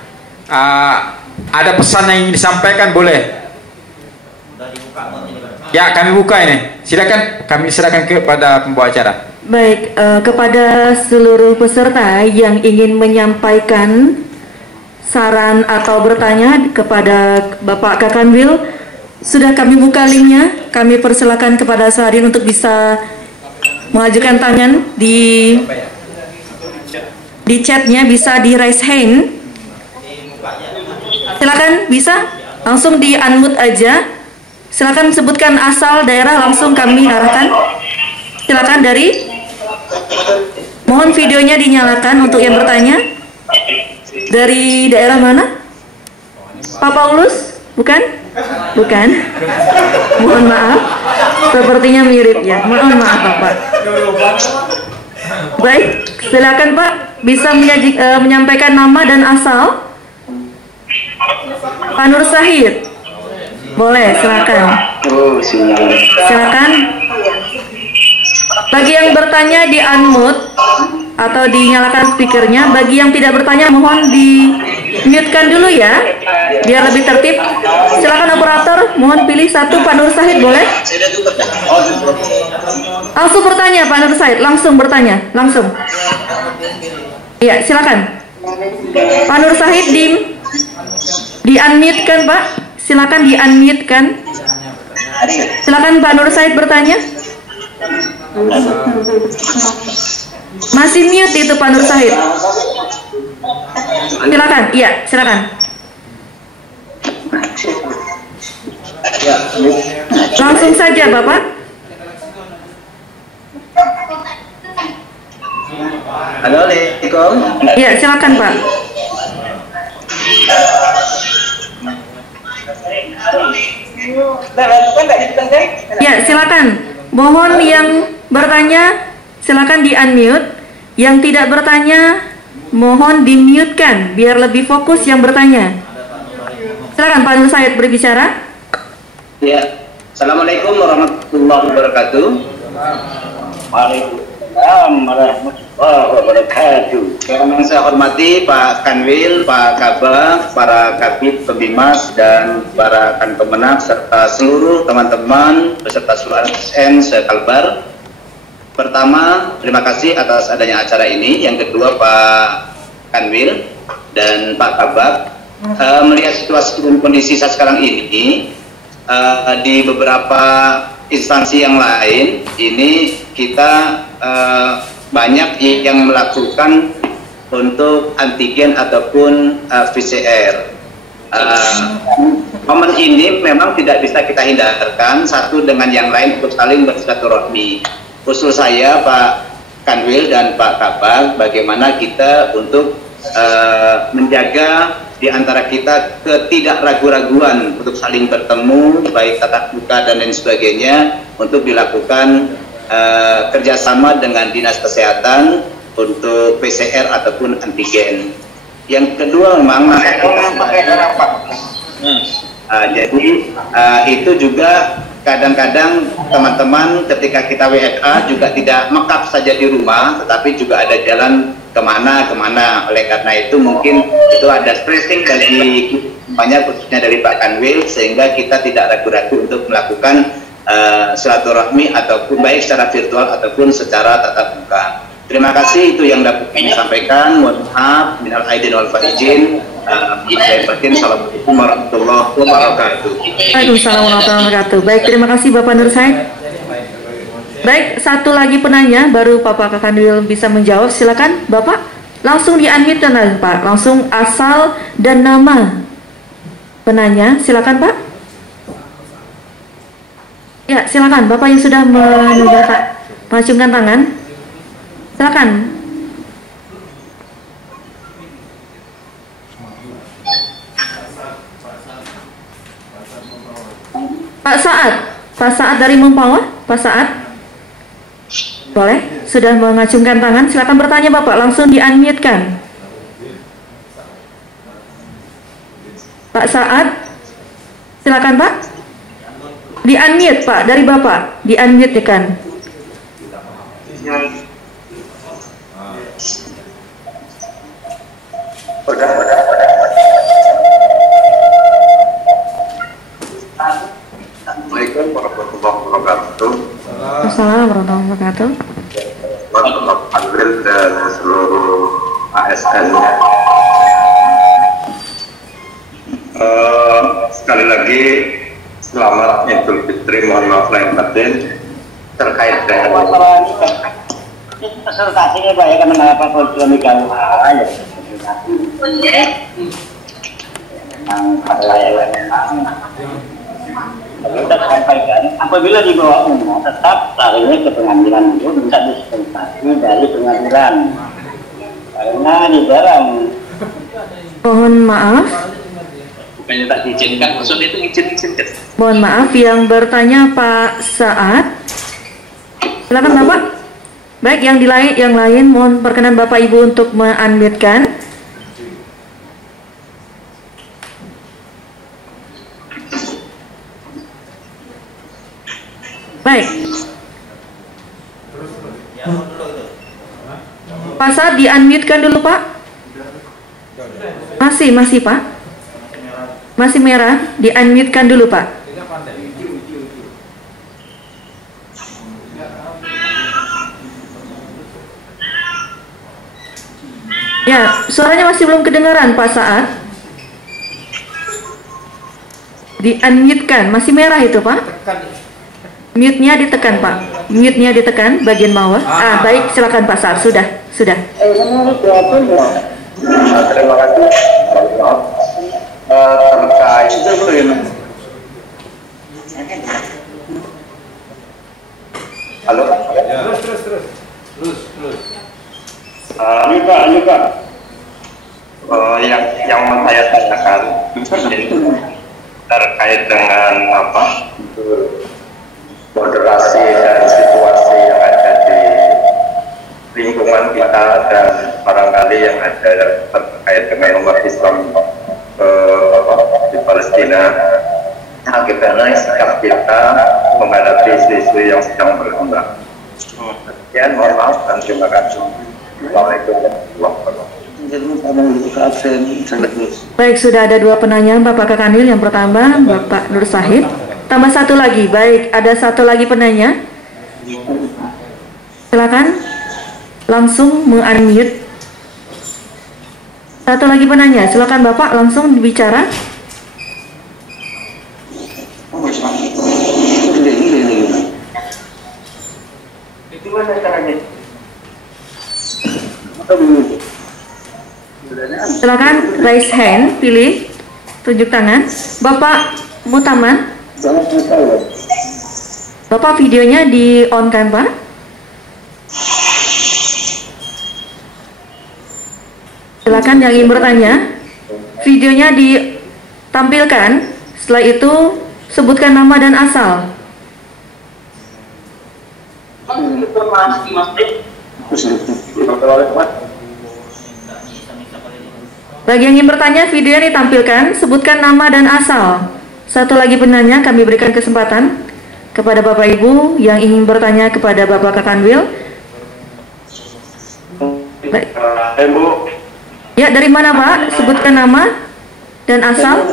Ada pesan yang ingin disampaikan boleh. Ya, kami buka ini. Silakan, kami silakan kepada pembawa acara. Baik, kepada seluruh peserta yang ingin menyampaikan saran atau bertanya kepada Bapak Kakanwil, sudah kami buka linknya. Kami persilakan kepada Saharin untuk bisa mengajukan tangan di chatnya, bisa di raise hand. Silakan, bisa langsung di unmute aja. Silakan sebutkan asal daerah, langsung kami arahkan. Silakan mohon videonya dinyalakan untuk yang bertanya. Dari daerah mana? Pak Paulus? Bukan? Bukan. Mohon maaf. Sepertinya mirip ya. Mohon maaf Bapak. Baik, silakan Pak, bisa menyampaikan nama dan asal. Pak Nur Syahid. Boleh, silakan. Silakan. Bagi yang bertanya di unmute atau dinyalakan speakernya. Bagi yang tidak bertanya mohon di mute-kan dulu ya, biar lebih tertib. Silakan operator, mohon pilih satu. Pak Nur Syahid boleh? Langsung bertanya Pak Nur Syahid, langsung bertanya, langsung. Iya, silakan. Pak Nur Syahid di unmute kan Pak? Silakan di unmute kan? Silakan Pak Nur Syahid bertanya. Masih mute itu Pak Nur Syahid. Silakan, iya, silakan. Langsung saja Bapak. Assalamualaikum. Iya, silakan Pak. Ya, silakan. Mohon yang bertanya silakan di unmute. Yang tidak bertanya mohon di mute kan, biar lebih fokus yang bertanya. Silakan Pak Nur Syahid berbicara. Ya, Assalamualaikum warahmatullahi wabarakatuh. Waalaikumsalam warahmatullahi wabarakatuh. Yang saya hormati Pak Kanwil, Pak Kabak, para kabit pembimas dan para kan pemenang serta seluruh teman-teman beserta seluruh ASN se-Kalbar. Pertama, terima kasih atas adanya acara ini. Yang kedua, Pak Kanwil dan Pak Kabak, melihat situasi dan kondisi saat sekarang ini, di beberapa instansi yang lain ini kita banyak yang melakukan untuk antigen ataupun PCR. Momen ini memang tidak bisa kita hindarkan satu dengan yang lain untuk saling bersilaturahmi. Usul saya Pak Kanwil dan Pak Kabak, bagaimana kita untuk menjaga di antara kita ketidak ragu-raguan untuk saling bertemu, baik tatap muka dan lain sebagainya, untuk dilakukan kerjasama dengan dinas kesehatan untuk PCR ataupun antigen. Yang kedua memang jadi itu juga kadang-kadang teman-teman ketika kita WFA juga tidak mekap saja di rumah, tetapi juga ada jalan kemana. Oleh karena itu mungkin itu ada stressing dari banyak, khususnya dari Pak Kanwil, sehingga kita tidak ragu-ragu untuk melakukan silaturahmi ataupun baik secara virtual ataupun secara tatap muka. Terima kasih, itu yang dapat kami sampaikan. Mohon maaf, minal aidin wal faizin. Assalamualaikum warahmatullahi wabarakatuh. Waalaikumsalam warahmatullahi wabarakatuh. Baik, terima kasih Bapak Nur Said. Baik, satu lagi penanya, baru Bapak Kanwil bisa menjawab. Silakan Bapak, langsung di-unmute dan Pak, langsung asal dan nama penanya. Silakan Pak. Ya, silakan Bapak yang sudah mengacungkan tangan. Silakan. Pak Saad dari Mempawah, Pak Saad. Boleh, sudah mengacungkan tangan, silakan bertanya Bapak, langsung di-unmute-kan. Pak Saad, silakan Pak. Di-unmute Pak, dari Bapak, di-unmute kan. Assalamualaikum warahmatullahi wabarakatuh. Assalamualaikum warahmatullahi wabarakatuh. Bapak Kanwil dan seluruh ASN-nya. Sekali lagi selamat Idul Fitri, mohon maaf lahir batin terkait dengan presentasinya Pak ya, karena apa polemik yang aja. Kita sampaikan apabila di bawah umum tetap larinya ke pengadilan dulu, minta dispensasi dari pengadilan karena di dalam. Mohon maaf. Bukannya tak diizinkan, maksudnya itu izin. Mohon maaf, yang bertanya Pak Saad. Silakan Bapak. Baik, yang lain mohon perkenan Bapak Ibu untuk me-unmute-kan. Baik. Pak Saad di-unmute-kan dulu Pak. Masih Pak. Masih merah, di-unmute-kan dulu Pak. Ya, suaranya masih belum kedengaran Pak Saad. Di-unmute-kan, masih merah itu Pak. Mute-nya ditekan Pak. Mute-nya ditekan bagian bawah. Baik, silakan Pak Saad. Sudah. Terima kasih. Terkait halo. Terus. Luka. Yang mau saya tanyakan terkait dengan moderasi dan situasi yang ada di lingkungan kita dan barangkali yang ada terkait dengan umat Islam di Palestina. Bagaimana sikap kita menghadapi isu-isu yang sedang berkembang. Sekian, mohon maaf dan terima kasih. Assalamualaikum warahmatullahi wabarakatuh. Baik, sudah ada dua penanya Bapak Kanwil. Yang pertama Bapak Nur Said. Tambah satu lagi. Baik, ada satu lagi penanya. Silakan langsung me-unmute. Satu lagi penanya. Silakan Bapak langsung bicara. Silakan raise hand, pilih, tunjuk tangan. Bapak Mutaman. Bapak videonya di on kan Pak? Silakan yang ingin bertanya, videonya ditampilkan. Setelah itu sebutkan nama dan asal. Bagi yang ingin bertanya, video yang ditampilkan, sebutkan nama dan asal. Satu lagi penanya, kami berikan kesempatan. kepada Bapak Ibu yang ingin bertanya kepada Bapak Kakanwil? Baik. Ya, dari mana Pak? Sebutkan nama dan asal.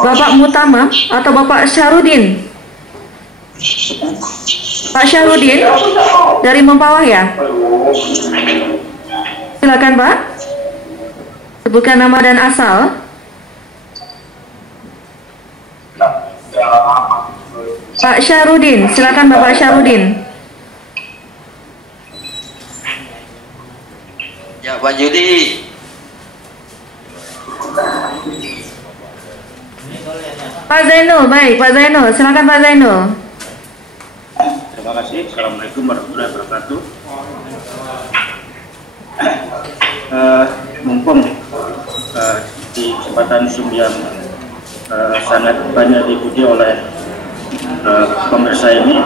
Bapak Mutama atau Bapak Syarudin? Pak Syarudin dari Mempawah ya? Silakan Pak. Sebutkan nama dan asal. Pak Syarudin, silakan Bapak Syarudin. Ya Pak Yudi. Pak Zainul, baik Pak Zainul, silakan Pak Zainul. Terima kasih. Assalamualaikum warahmatullahi wabarakatuh. Mumpung di kesempatan Zoom yang sangat banyak diikuti oleh pemirsa ini,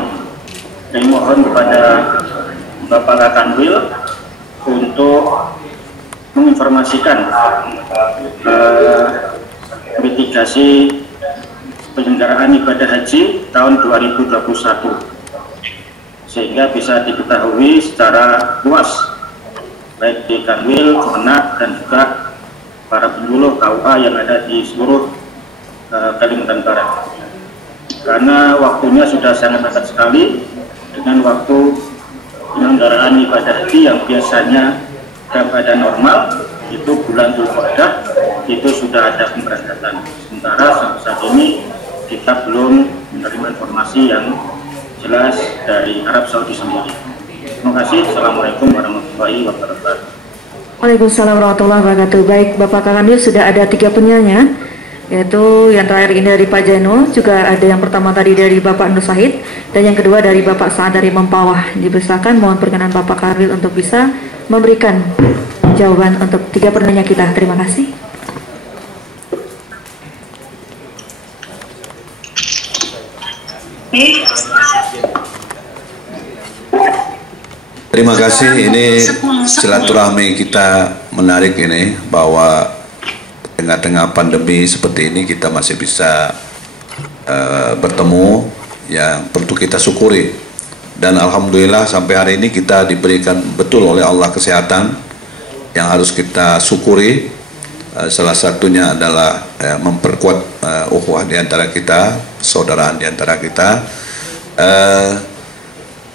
saya mohon kepada Bapak Kakanwil untuk menginformasikan mitigasi penyelenggaraan ibadah haji tahun 2021 sehingga bisa diketahui secara luas baik di Kanwil, Kemenak dan juga para penyuluh KUA yang ada di seluruh Kalimantan Barat. Karena waktunya sudah sangat dekat sekali dengan waktu penyelenggaraan ibadah haji yang biasanya dalam keadaan normal itu bulan Dzulqa'dah itu sudah ada pemberangkatan. Sementara sampai saat ini kita belum menerima informasi yang jelas dari Arab Saudi sendiri. Terima kasih. Assalamualaikum warahmatullahi wabarakatuh. Waalaikumsalam warahmatullahi wabarakatuh. Baik, Bapak Kakanwil sudah ada 3 penanya, yaitu yang terakhir ini dari Pak Jainul, juga ada yang pertama tadi dari Bapak Nur Sahid, dan yang kedua dari Bapak Saad dari Mempawah. Dipersilakan, mohon perkenan Bapak Kakanwil untuk bisa memberikan jawaban untuk 3 penanya kita. Terima kasih. Terima kasih. Ini silaturahmi kita menarik ini, bahwa tengah-tengah pandemi seperti ini kita masih bisa bertemu, yang perlu kita syukuri. Dan alhamdulillah sampai hari ini kita diberikan betul oleh Allah kesehatan yang harus kita syukuri. Salah satunya adalah memperkuat ukhuwah di antara kita, persaudaraan di antara kita.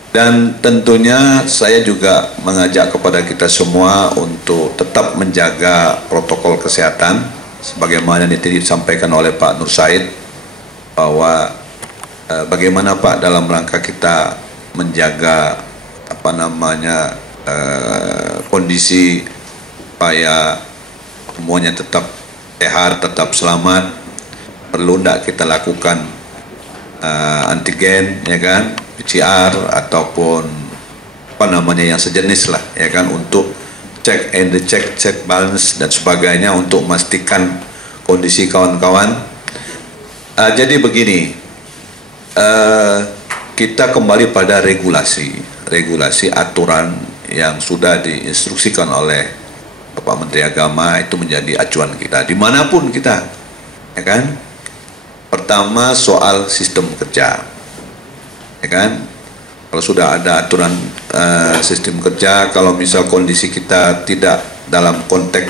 Dan tentunya saya juga mengajak kepada kita semua untuk tetap menjaga protokol kesehatan sebagaimana yang disampaikan oleh Pak Nur Said, bahwa bagaimana Pak dalam rangka kita menjaga kondisi supaya semuanya tetap sehat, tetap selamat, perlu tidak kita lakukan antigen, ya kan, PCR ataupun yang sejenis lah, ya kan, untuk check and check balance dan sebagainya untuk memastikan kondisi kawan-kawan. Jadi begini, kita kembali pada regulasi aturan yang sudah diinstruksikan oleh Bapak Menteri Agama, itu menjadi acuan kita dimanapun kita, ya kan. Pertama soal sistem kerja, ya kan. Kalau sudah ada aturan sistem kerja, kalau misal kondisi kita tidak dalam konteks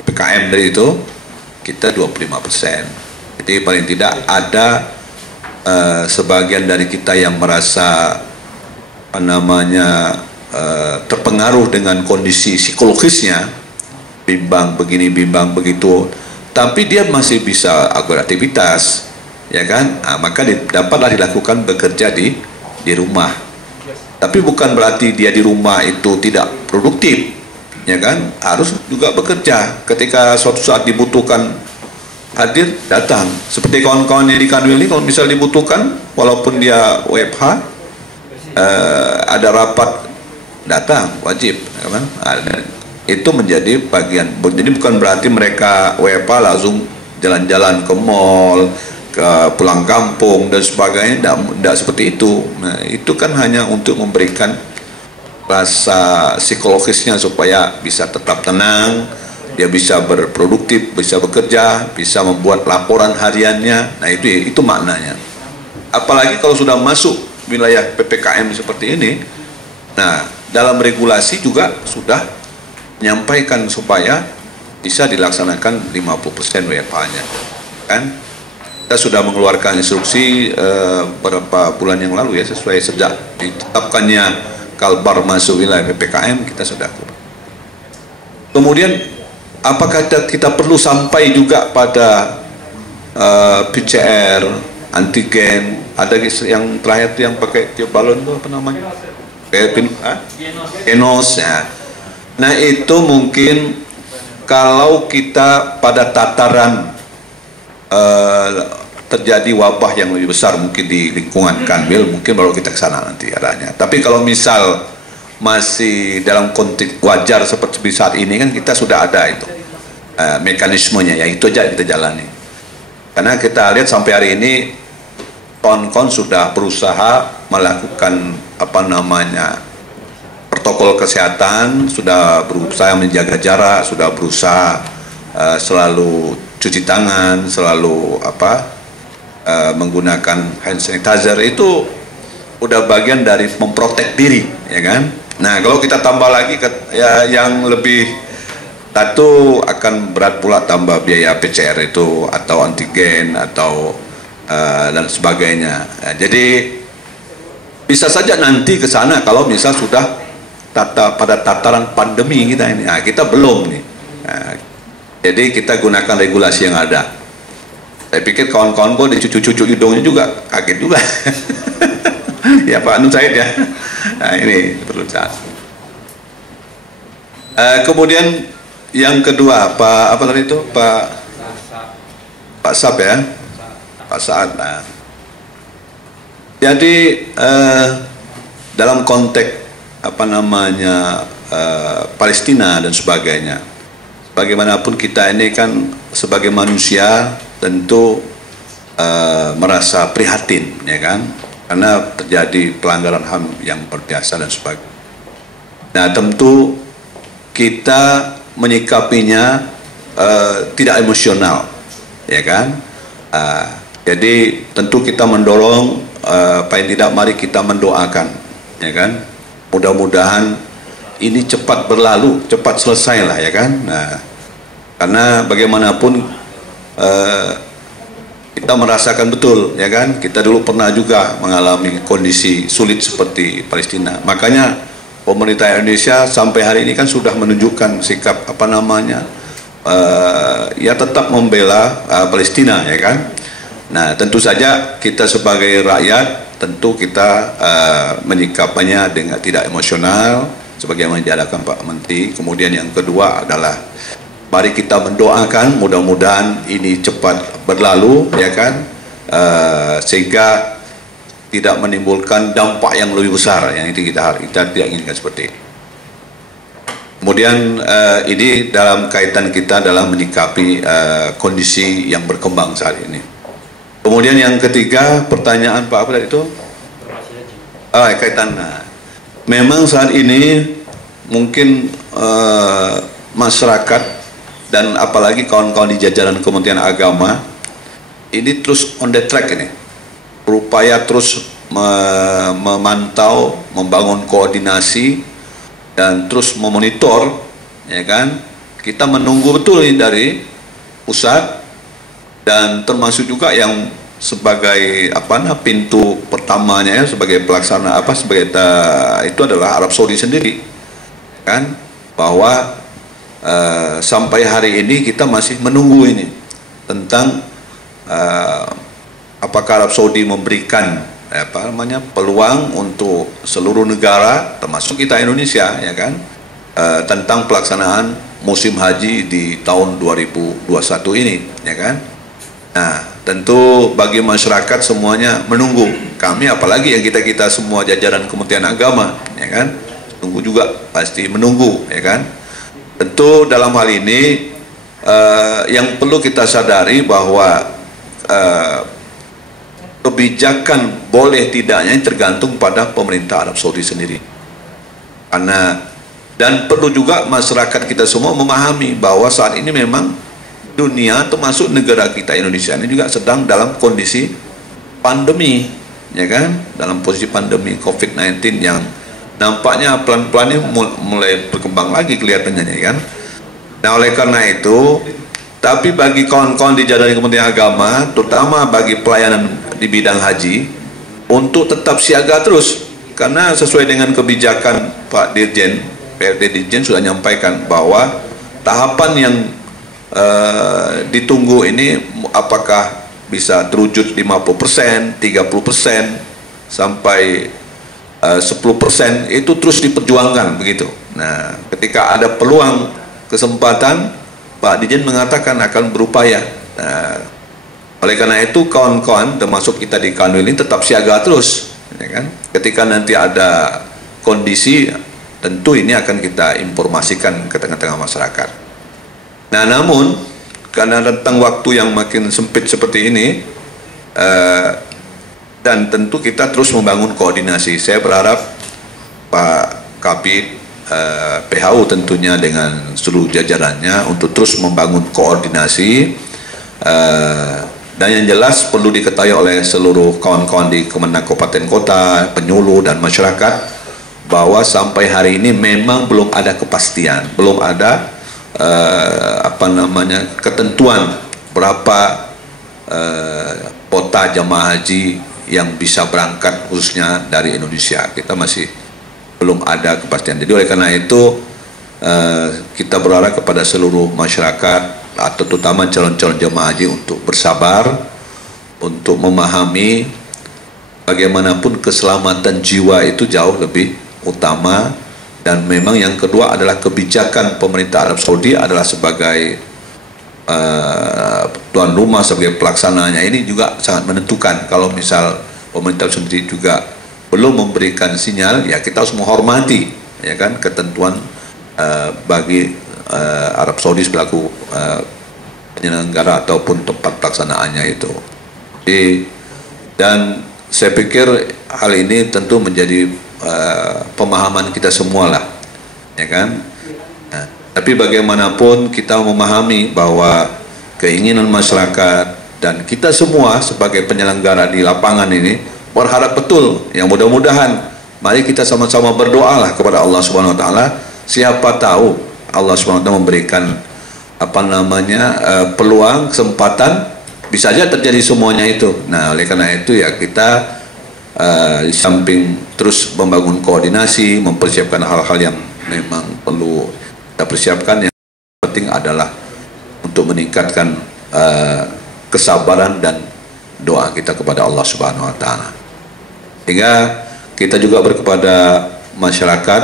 PPKM dari itu, kita 25%. Jadi paling tidak ada sebagian dari kita yang merasa terpengaruh dengan kondisi psikologisnya, bimbang begini, bimbang begitu, tapi dia masih bisa beraktivitas, ya kan. Maka dapatlah dilakukan bekerja di rumah. Tapi bukan berarti dia di rumah itu tidak produktif, ya kan. Harus juga bekerja. Ketika suatu saat dibutuhkan hadir, datang. Seperti kawan-kawan yang di Kanwil ini, kalau misal dibutuhkan, walaupun dia WFH, ada rapat, datang, wajib, ya kan. Itu menjadi bagian. Jadi bukan berarti mereka WFH langsung jalan-jalan ke mall, ke pulang kampung dan sebagainya, tidak seperti itu. Nah, itu kan hanya untuk memberikan rasa psikologisnya supaya bisa tetap tenang, dia bisa berproduktif, bisa bekerja, bisa membuat laporan hariannya. Nah itu maknanya. Apalagi kalau sudah masuk wilayah PPKM seperti ini, nah dalam regulasi juga sudah menyampaikan supaya bisa dilaksanakan 50% WFH-nya, kan? Kita sudah mengeluarkan instruksi beberapa bulan yang lalu ya, sesuai sejak ditetapkannya Kalbar masuk wilayah PPKM, kita sudah. Kemudian apakah kita perlu sampai juga pada PCR, antigen, ada yang terakhir yang pakai tiup balon itu apa namanya? Genos ya. Nah itu mungkin kalau kita pada tataran terjadi wabah yang lebih besar mungkin di lingkungan Kanwil, mungkin baru kita ke sana nanti adanya. Tapi kalau misal masih dalam konteks wajar seperti saat ini kan kita sudah ada itu mekanismenya, ya itu aja kita jalani. Karena kita lihat sampai hari ini kawan-kawan sudah berusaha melakukan apa namanya protokol kesehatan, sudah berusaha menjaga jarak, sudah berusaha selalu cuci tangan, selalu menggunakan hand sanitizer. Itu udah bagian dari memprotek diri, ya kan? Nah kalau kita tambah lagi yang lebih satu akan berat pula tambah biaya PCR itu atau antigen atau dan sebagainya. Nah, jadi bisa saja nanti ke sana kalau misal sudah pada tataran pandemi kita ini. Nah, kita belum nih. Nah, jadi kita gunakan regulasi yang ada. Saya pikir kawan-kawan gue dicucu-cucu hidungnya juga kaget juga. Ya Pak Nur Said ya. Nah ini perlu catat. Kemudian yang kedua apa tadi itu Pak Sab ya, Pak Saad. Nah, jadi dalam konteks apa namanya Palestina dan sebagainya, bagaimanapun kita ini kan sebagai manusia tentu merasa prihatin, ya kan, karena terjadi pelanggaran HAM yang berbiasa dan sebagainya. Nah tentu kita menyikapinya tidak emosional, ya kan. Jadi tentu kita mendorong paling tidak mari kita mendoakan, ya kan, mudah-mudahan ini cepat berlalu, cepat selesai lah, ya kan. Nah karena bagaimanapun kita merasakan betul, ya kan, kita dulu pernah juga mengalami kondisi sulit seperti Palestina. Makanya pemerintah Indonesia sampai hari ini kan sudah menunjukkan sikap apa namanya ya tetap membela Palestina, ya kan. Nah tentu saja kita sebagai rakyat tentu kita menyikapinya dengan tidak emosional sebagaimana diadakan Pak Menteri. Kemudian yang kedua adalah mari kita mendoakan mudah-mudahan ini cepat berlalu, ya kan, sehingga tidak menimbulkan dampak yang lebih besar yang itu kita tidak inginkan seperti ini. Kemudian ini dalam kaitan kita dalam menyikapi kondisi yang berkembang saat ini. Kemudian yang ketiga pertanyaan Pak apa tadi itu? Kaitan. Memang saat ini mungkin masyarakat dan apalagi kawan-kawan di jajaran Kementerian Agama ini terus on the track ini, berupaya terus memantau, membangun koordinasi dan terus memonitor, ya kan. Kita menunggu betul ini dari pusat dan termasuk juga yang sebagai pintu pertamanya ya, sebagai pelaksana sebagai itu adalah Arab Saudi sendiri, kan, bahwa sampai hari ini kita masih menunggu ini tentang apakah Arab Saudi memberikan peluang untuk seluruh negara termasuk kita Indonesia, ya kan, tentang pelaksanaan musim haji di tahun 2021 ini, ya kan. Nah tentu bagi masyarakat semuanya menunggu, kami apalagi yang kita semua jajaran Kementerian Agama, ya kan, tunggu juga pasti menunggu, ya kan. Tentu dalam hal ini yang perlu kita sadari bahwa kebijakan boleh tidaknya tergantung pada pemerintah Arab Saudi sendiri. Karena Dan perlu juga masyarakat kita semua memahami bahwa saat ini memang dunia termasuk negara kita Indonesia ini juga sedang dalam kondisi pandemi, ya kan? Dalam posisi pandemi COVID-19 yang nampaknya pelan-pelan mulai berkembang lagi kelihatannya, ya kan? Nah, oleh karena itu, tapi bagi kawan-kawan di jajaran Kementerian Agama, terutama bagi pelayanan di bidang haji, untuk tetap siaga terus, karena sesuai dengan kebijakan Pak Dirjen, PRD Dirjen sudah menyampaikan bahwa tahapan yang ditunggu ini apakah bisa terwujud 50%, 30%, sampai 10% itu terus diperjuangkan begitu. Nah, ketika ada peluang kesempatan, Pak Dirjen mengatakan akan berupaya. Nah, oleh karena itu kawan-kawan termasuk kita di Kanwil ini tetap siaga terus, ya kan? Ketika nanti ada kondisi, tentu ini akan kita informasikan ke tengah-tengah masyarakat. Nah, namun karena tentang waktu yang makin sempit seperti ini, dan tentu kita terus membangun koordinasi. Saya berharap Pak Kabid, PHU tentunya dengan seluruh jajarannya untuk terus membangun koordinasi, dan yang jelas perlu diketahui oleh seluruh kawan-kawan di Kemenang Kabupaten Kota, penyuluh dan masyarakat, bahwa sampai hari ini memang belum ada kepastian, belum ada ketentuan berapa kota jamaah haji yang bisa berangkat khususnya dari Indonesia. Kita masih belum ada kepastian. Jadi oleh karena itu kita berharap kepada seluruh masyarakat atau terutama calon-calon jamaah haji untuk bersabar, untuk memahami bagaimanapun keselamatan jiwa itu jauh lebih utama, dan memang yang kedua adalah kebijakan pemerintah Arab Saudi adalah sebagai tuan rumah, sebagai pelaksananya, ini juga sangat menentukan. Kalau misal pemerintah sendiri juga belum memberikan sinyal, ya kita harus menghormati, ya kan, ketentuan bagi Arab Saudi selaku penyelenggara ataupun tempat pelaksanaannya itu. Jadi, dan saya pikir hal ini tentu menjadi pemahaman kita semua lah, ya kan. Nah, tapi bagaimanapun kita memahami bahwa keinginan masyarakat dan kita semua sebagai penyelenggara di lapangan ini berharap betul, yang mudah-mudahan mari kita sama-sama berdoalah kepada Allah Subhanahu Wa Taala. Siapa tahu Allah Subhanahu Wa Taala memberikan peluang, kesempatan, bisa saja terjadi semuanya itu. Nah, oleh karena itu ya kita di samping terus membangun koordinasi, mempersiapkan hal-hal yang memang perlu kita persiapkan, yang penting adalah untuk meningkatkan kesabaran dan doa kita kepada Allah Subhanahu Wa Taala. Sehingga kita juga berkepada masyarakat,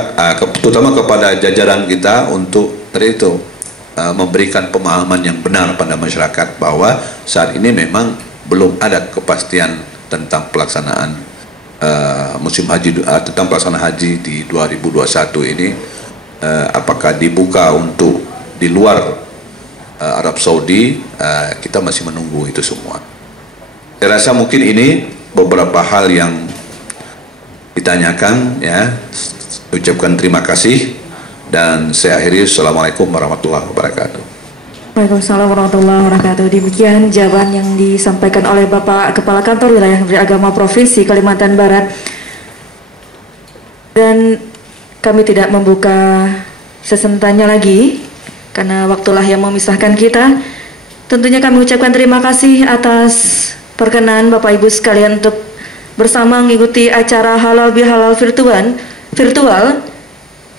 terutama kepada jajaran kita untuk itu memberikan pemahaman yang benar pada masyarakat bahwa saat ini memang belum ada kepastian tentang pelaksanaan musim haji, tentang pelaksanaan haji di 2021 ini, apakah dibuka untuk di luar Arab Saudi, kita masih menunggu itu semua. Saya rasa mungkin ini beberapa hal yang ditanyakan, ya. Ucapkan terima kasih dan saya akhiri. Assalamualaikum warahmatullahi wabarakatuh. Waalaikumsalam warahmatullahi wabarakatuh. Demikian jawaban yang disampaikan oleh Bapak Kepala Kantor Wilayah Kementerian Agama Provinsi Kalimantan Barat. Dan kami tidak membuka sesi tanya lagi karena waktulah yang memisahkan kita. Tentunya kami ucapkan terima kasih atas perkenan Bapak Ibu sekalian untuk bersama mengikuti acara Halal Bihalal virtual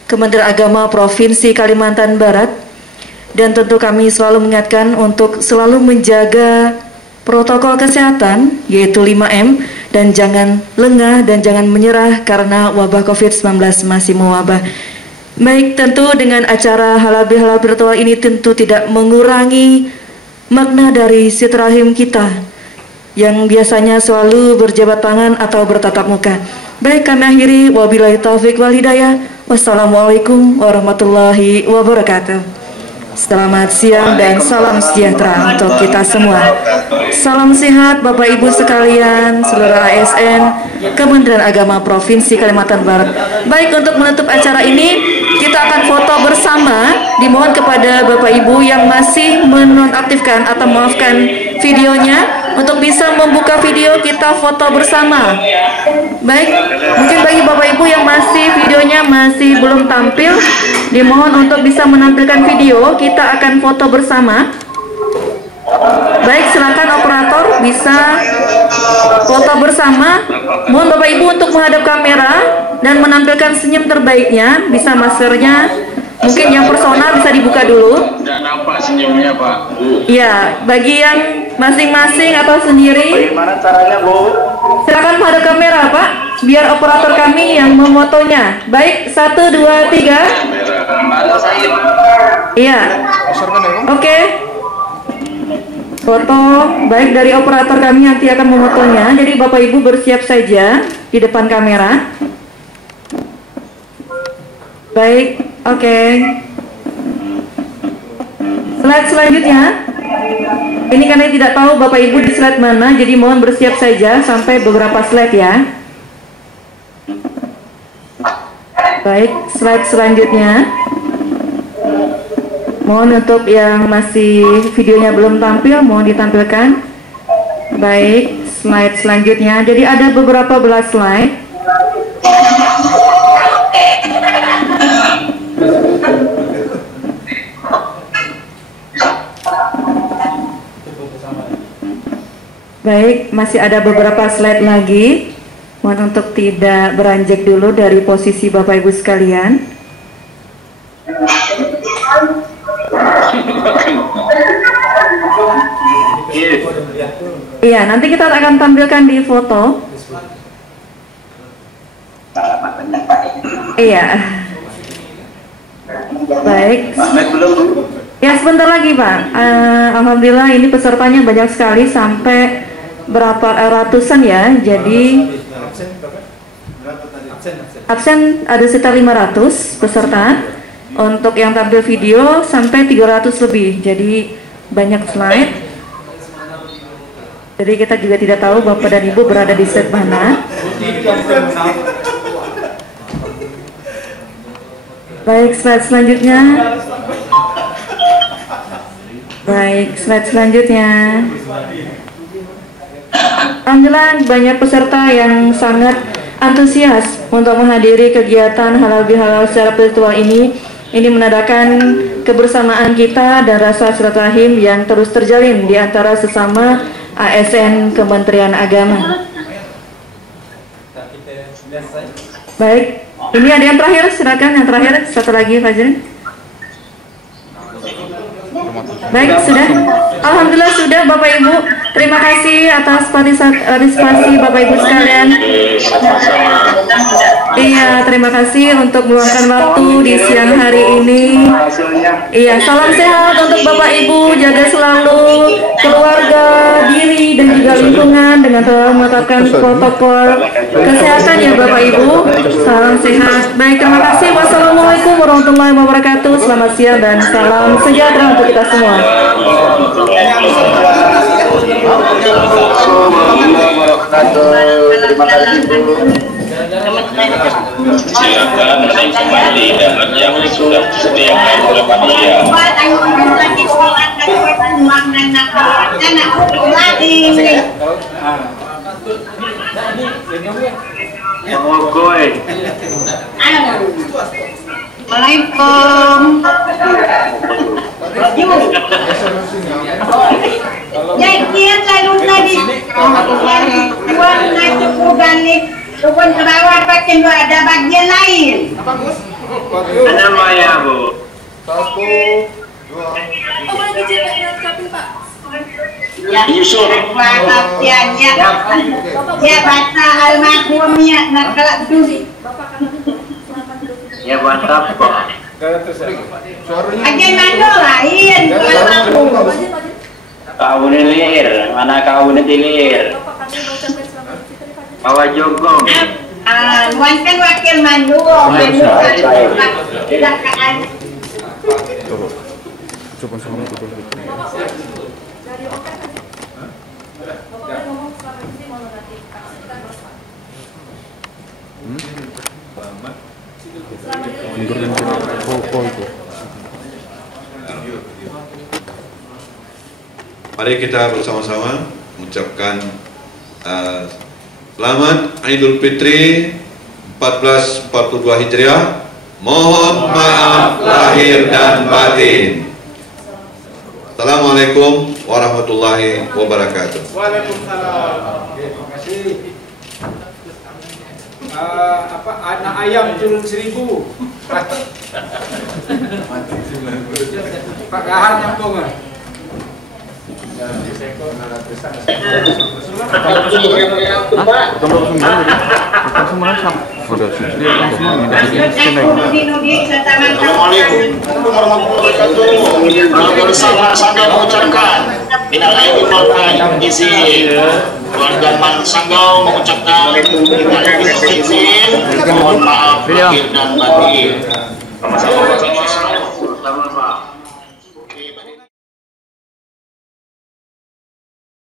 Kementerian Agama Provinsi Kalimantan Barat. Dan tentu kami selalu mengingatkan untuk selalu menjaga protokol kesehatan, yaitu 5M, dan jangan lengah dan jangan menyerah karena wabah COVID-19 masih mewabah. Baik, tentu dengan acara Halal Bihalal virtual ini tentu tidak mengurangi makna dari silaturahim kita yang biasanya selalu berjabat tangan atau bertatap muka. Baik, kami akhiri. Wabillahi taufik wal hidayah. Wassalamualaikum warahmatullahi wabarakatuh. Selamat siang dan salam sejahtera untuk kita semua. Salam sehat Bapak Ibu sekalian, seluruh ASN Kementerian Agama Provinsi Kalimantan Barat. Baik, untuk menutup acara ini kita kita akan foto bersama. Dimohon kepada Bapak Ibu yang masih menonaktifkan atau maafkan videonya untuk bisa membuka video, kita foto bersama. Baik, mungkin bagi Bapak Ibu yang masih videonya masih belum tampil, dimohon untuk bisa menampilkan video, kita akan foto bersama. Baik, silakan operator bisa foto bersama. Mohon Bapak Ibu untuk menghadap kamera dan menampilkan senyum terbaiknya. Bisa maskernya, mungkin yang personal bisa dibuka dulu. Tidak nampak senyumnya, Pak. Ya, bagi yang masing-masing atau sendiri. Bagaimana caranya, Bu? Silakan menghadap kamera, Pak, biar operator kami yang memotonya. Baik, 1, 2, 3. Iya. Oke. Foto baik dari operator kami nanti akan memotonya. Jadi Bapak Ibu bersiap saja di depan kamera. Baik, oke. Slide selanjutnya. Ini karena tidak tahu Bapak Ibu di slide mana, jadi mohon bersiap saja sampai beberapa slide ya. Baik, slide selanjutnya. Mohon untuk yang masih videonya belum tampil, mohon ditampilkan. Baik, slide selanjutnya. Jadi ada beberapa belas slide. Baik, masih ada beberapa slide lagi. Mohon untuk tidak beranjak dulu dari posisi Bapak Ibu sekalian. Iya, nanti kita akan tampilkan di foto. Iya. Baik. Ya, sebentar lagi, Pak. Alhamdulillah ini pesertanya banyak sekali, sampai berapa ratusan ya. Jadi absen ada sekitar 500 peserta. Untuk yang tampil video sampai 300 lebih. Jadi banyak slide. Jadi kita juga tidak tahu Bapak dan Ibu berada di slide mana. Baik, slide selanjutnya. Baik, slide selanjutnya. Alhamdulillah banyak peserta yang sangat antusias untuk menghadiri kegiatan halal bihalal secara virtual ini. Ini menandakan kebersamaan kita dan rasa silaturahim yang terus terjalin di antara sesama ASN Kementerian Agama. Baik, ini ada yang terakhir, silakan yang terakhir, satu lagi Fajrin. Baik, sudah. Alhamdulillah sudah Bapak Ibu. Terima kasih atas partisipasi Bapak Ibu sekalian. Iya, terima kasih untuk meluangkan waktu di siang hari ini. Iya, salam sehat untuk Bapak Ibu, jaga selalu keluarga, diri dan juga lingkungan dengan telah menetapkan protokol kesehatan ya Bapak Ibu. Salam sehat. Baik, terima kasih. Wassalamualaikum warahmatullahi wabarakatuh. Selamat siang dan salam sejahtera untuk kita semua. Terima kasih, Bu. Silakan kembali dengan yang sudah disediakan oleh panitia. Assalamualaikum. Jangan lalu tadi. Buat naik kudan nih. Turun ke bawah pakai ada bagian lain. Ada Maya, Bu. Satu, dua. Ya, Yusuf. Ya baca almarhumnya nak kelak tu. Ya WhatsApp kok. Bagian mana lain? Kau nilir, mana kau nilir? Bawa jogong. Luan kan wakil mandu, tidak kan. Coba sama betul. Mundurkan kok itu. Mari kita bersama-sama mengucapkan selamat Idul Fitri 1442 Hijriah. Mohon maaf lahir dan batin. Assalamualaikum warahmatullahi wabarakatuh. Waalaikumsalam. Terima kasih. Anak ayam turun 1000. Pak Gahan nyambung. Assalamualaikum warahmatullahi wabarakatuh. Bersama-sama mengucapkan minal aidin wal faizin. Keluarga Man Sanggau mengucapkan minal aidin wal faizin. Mohon maaf lahir dan batin. Sama-sama.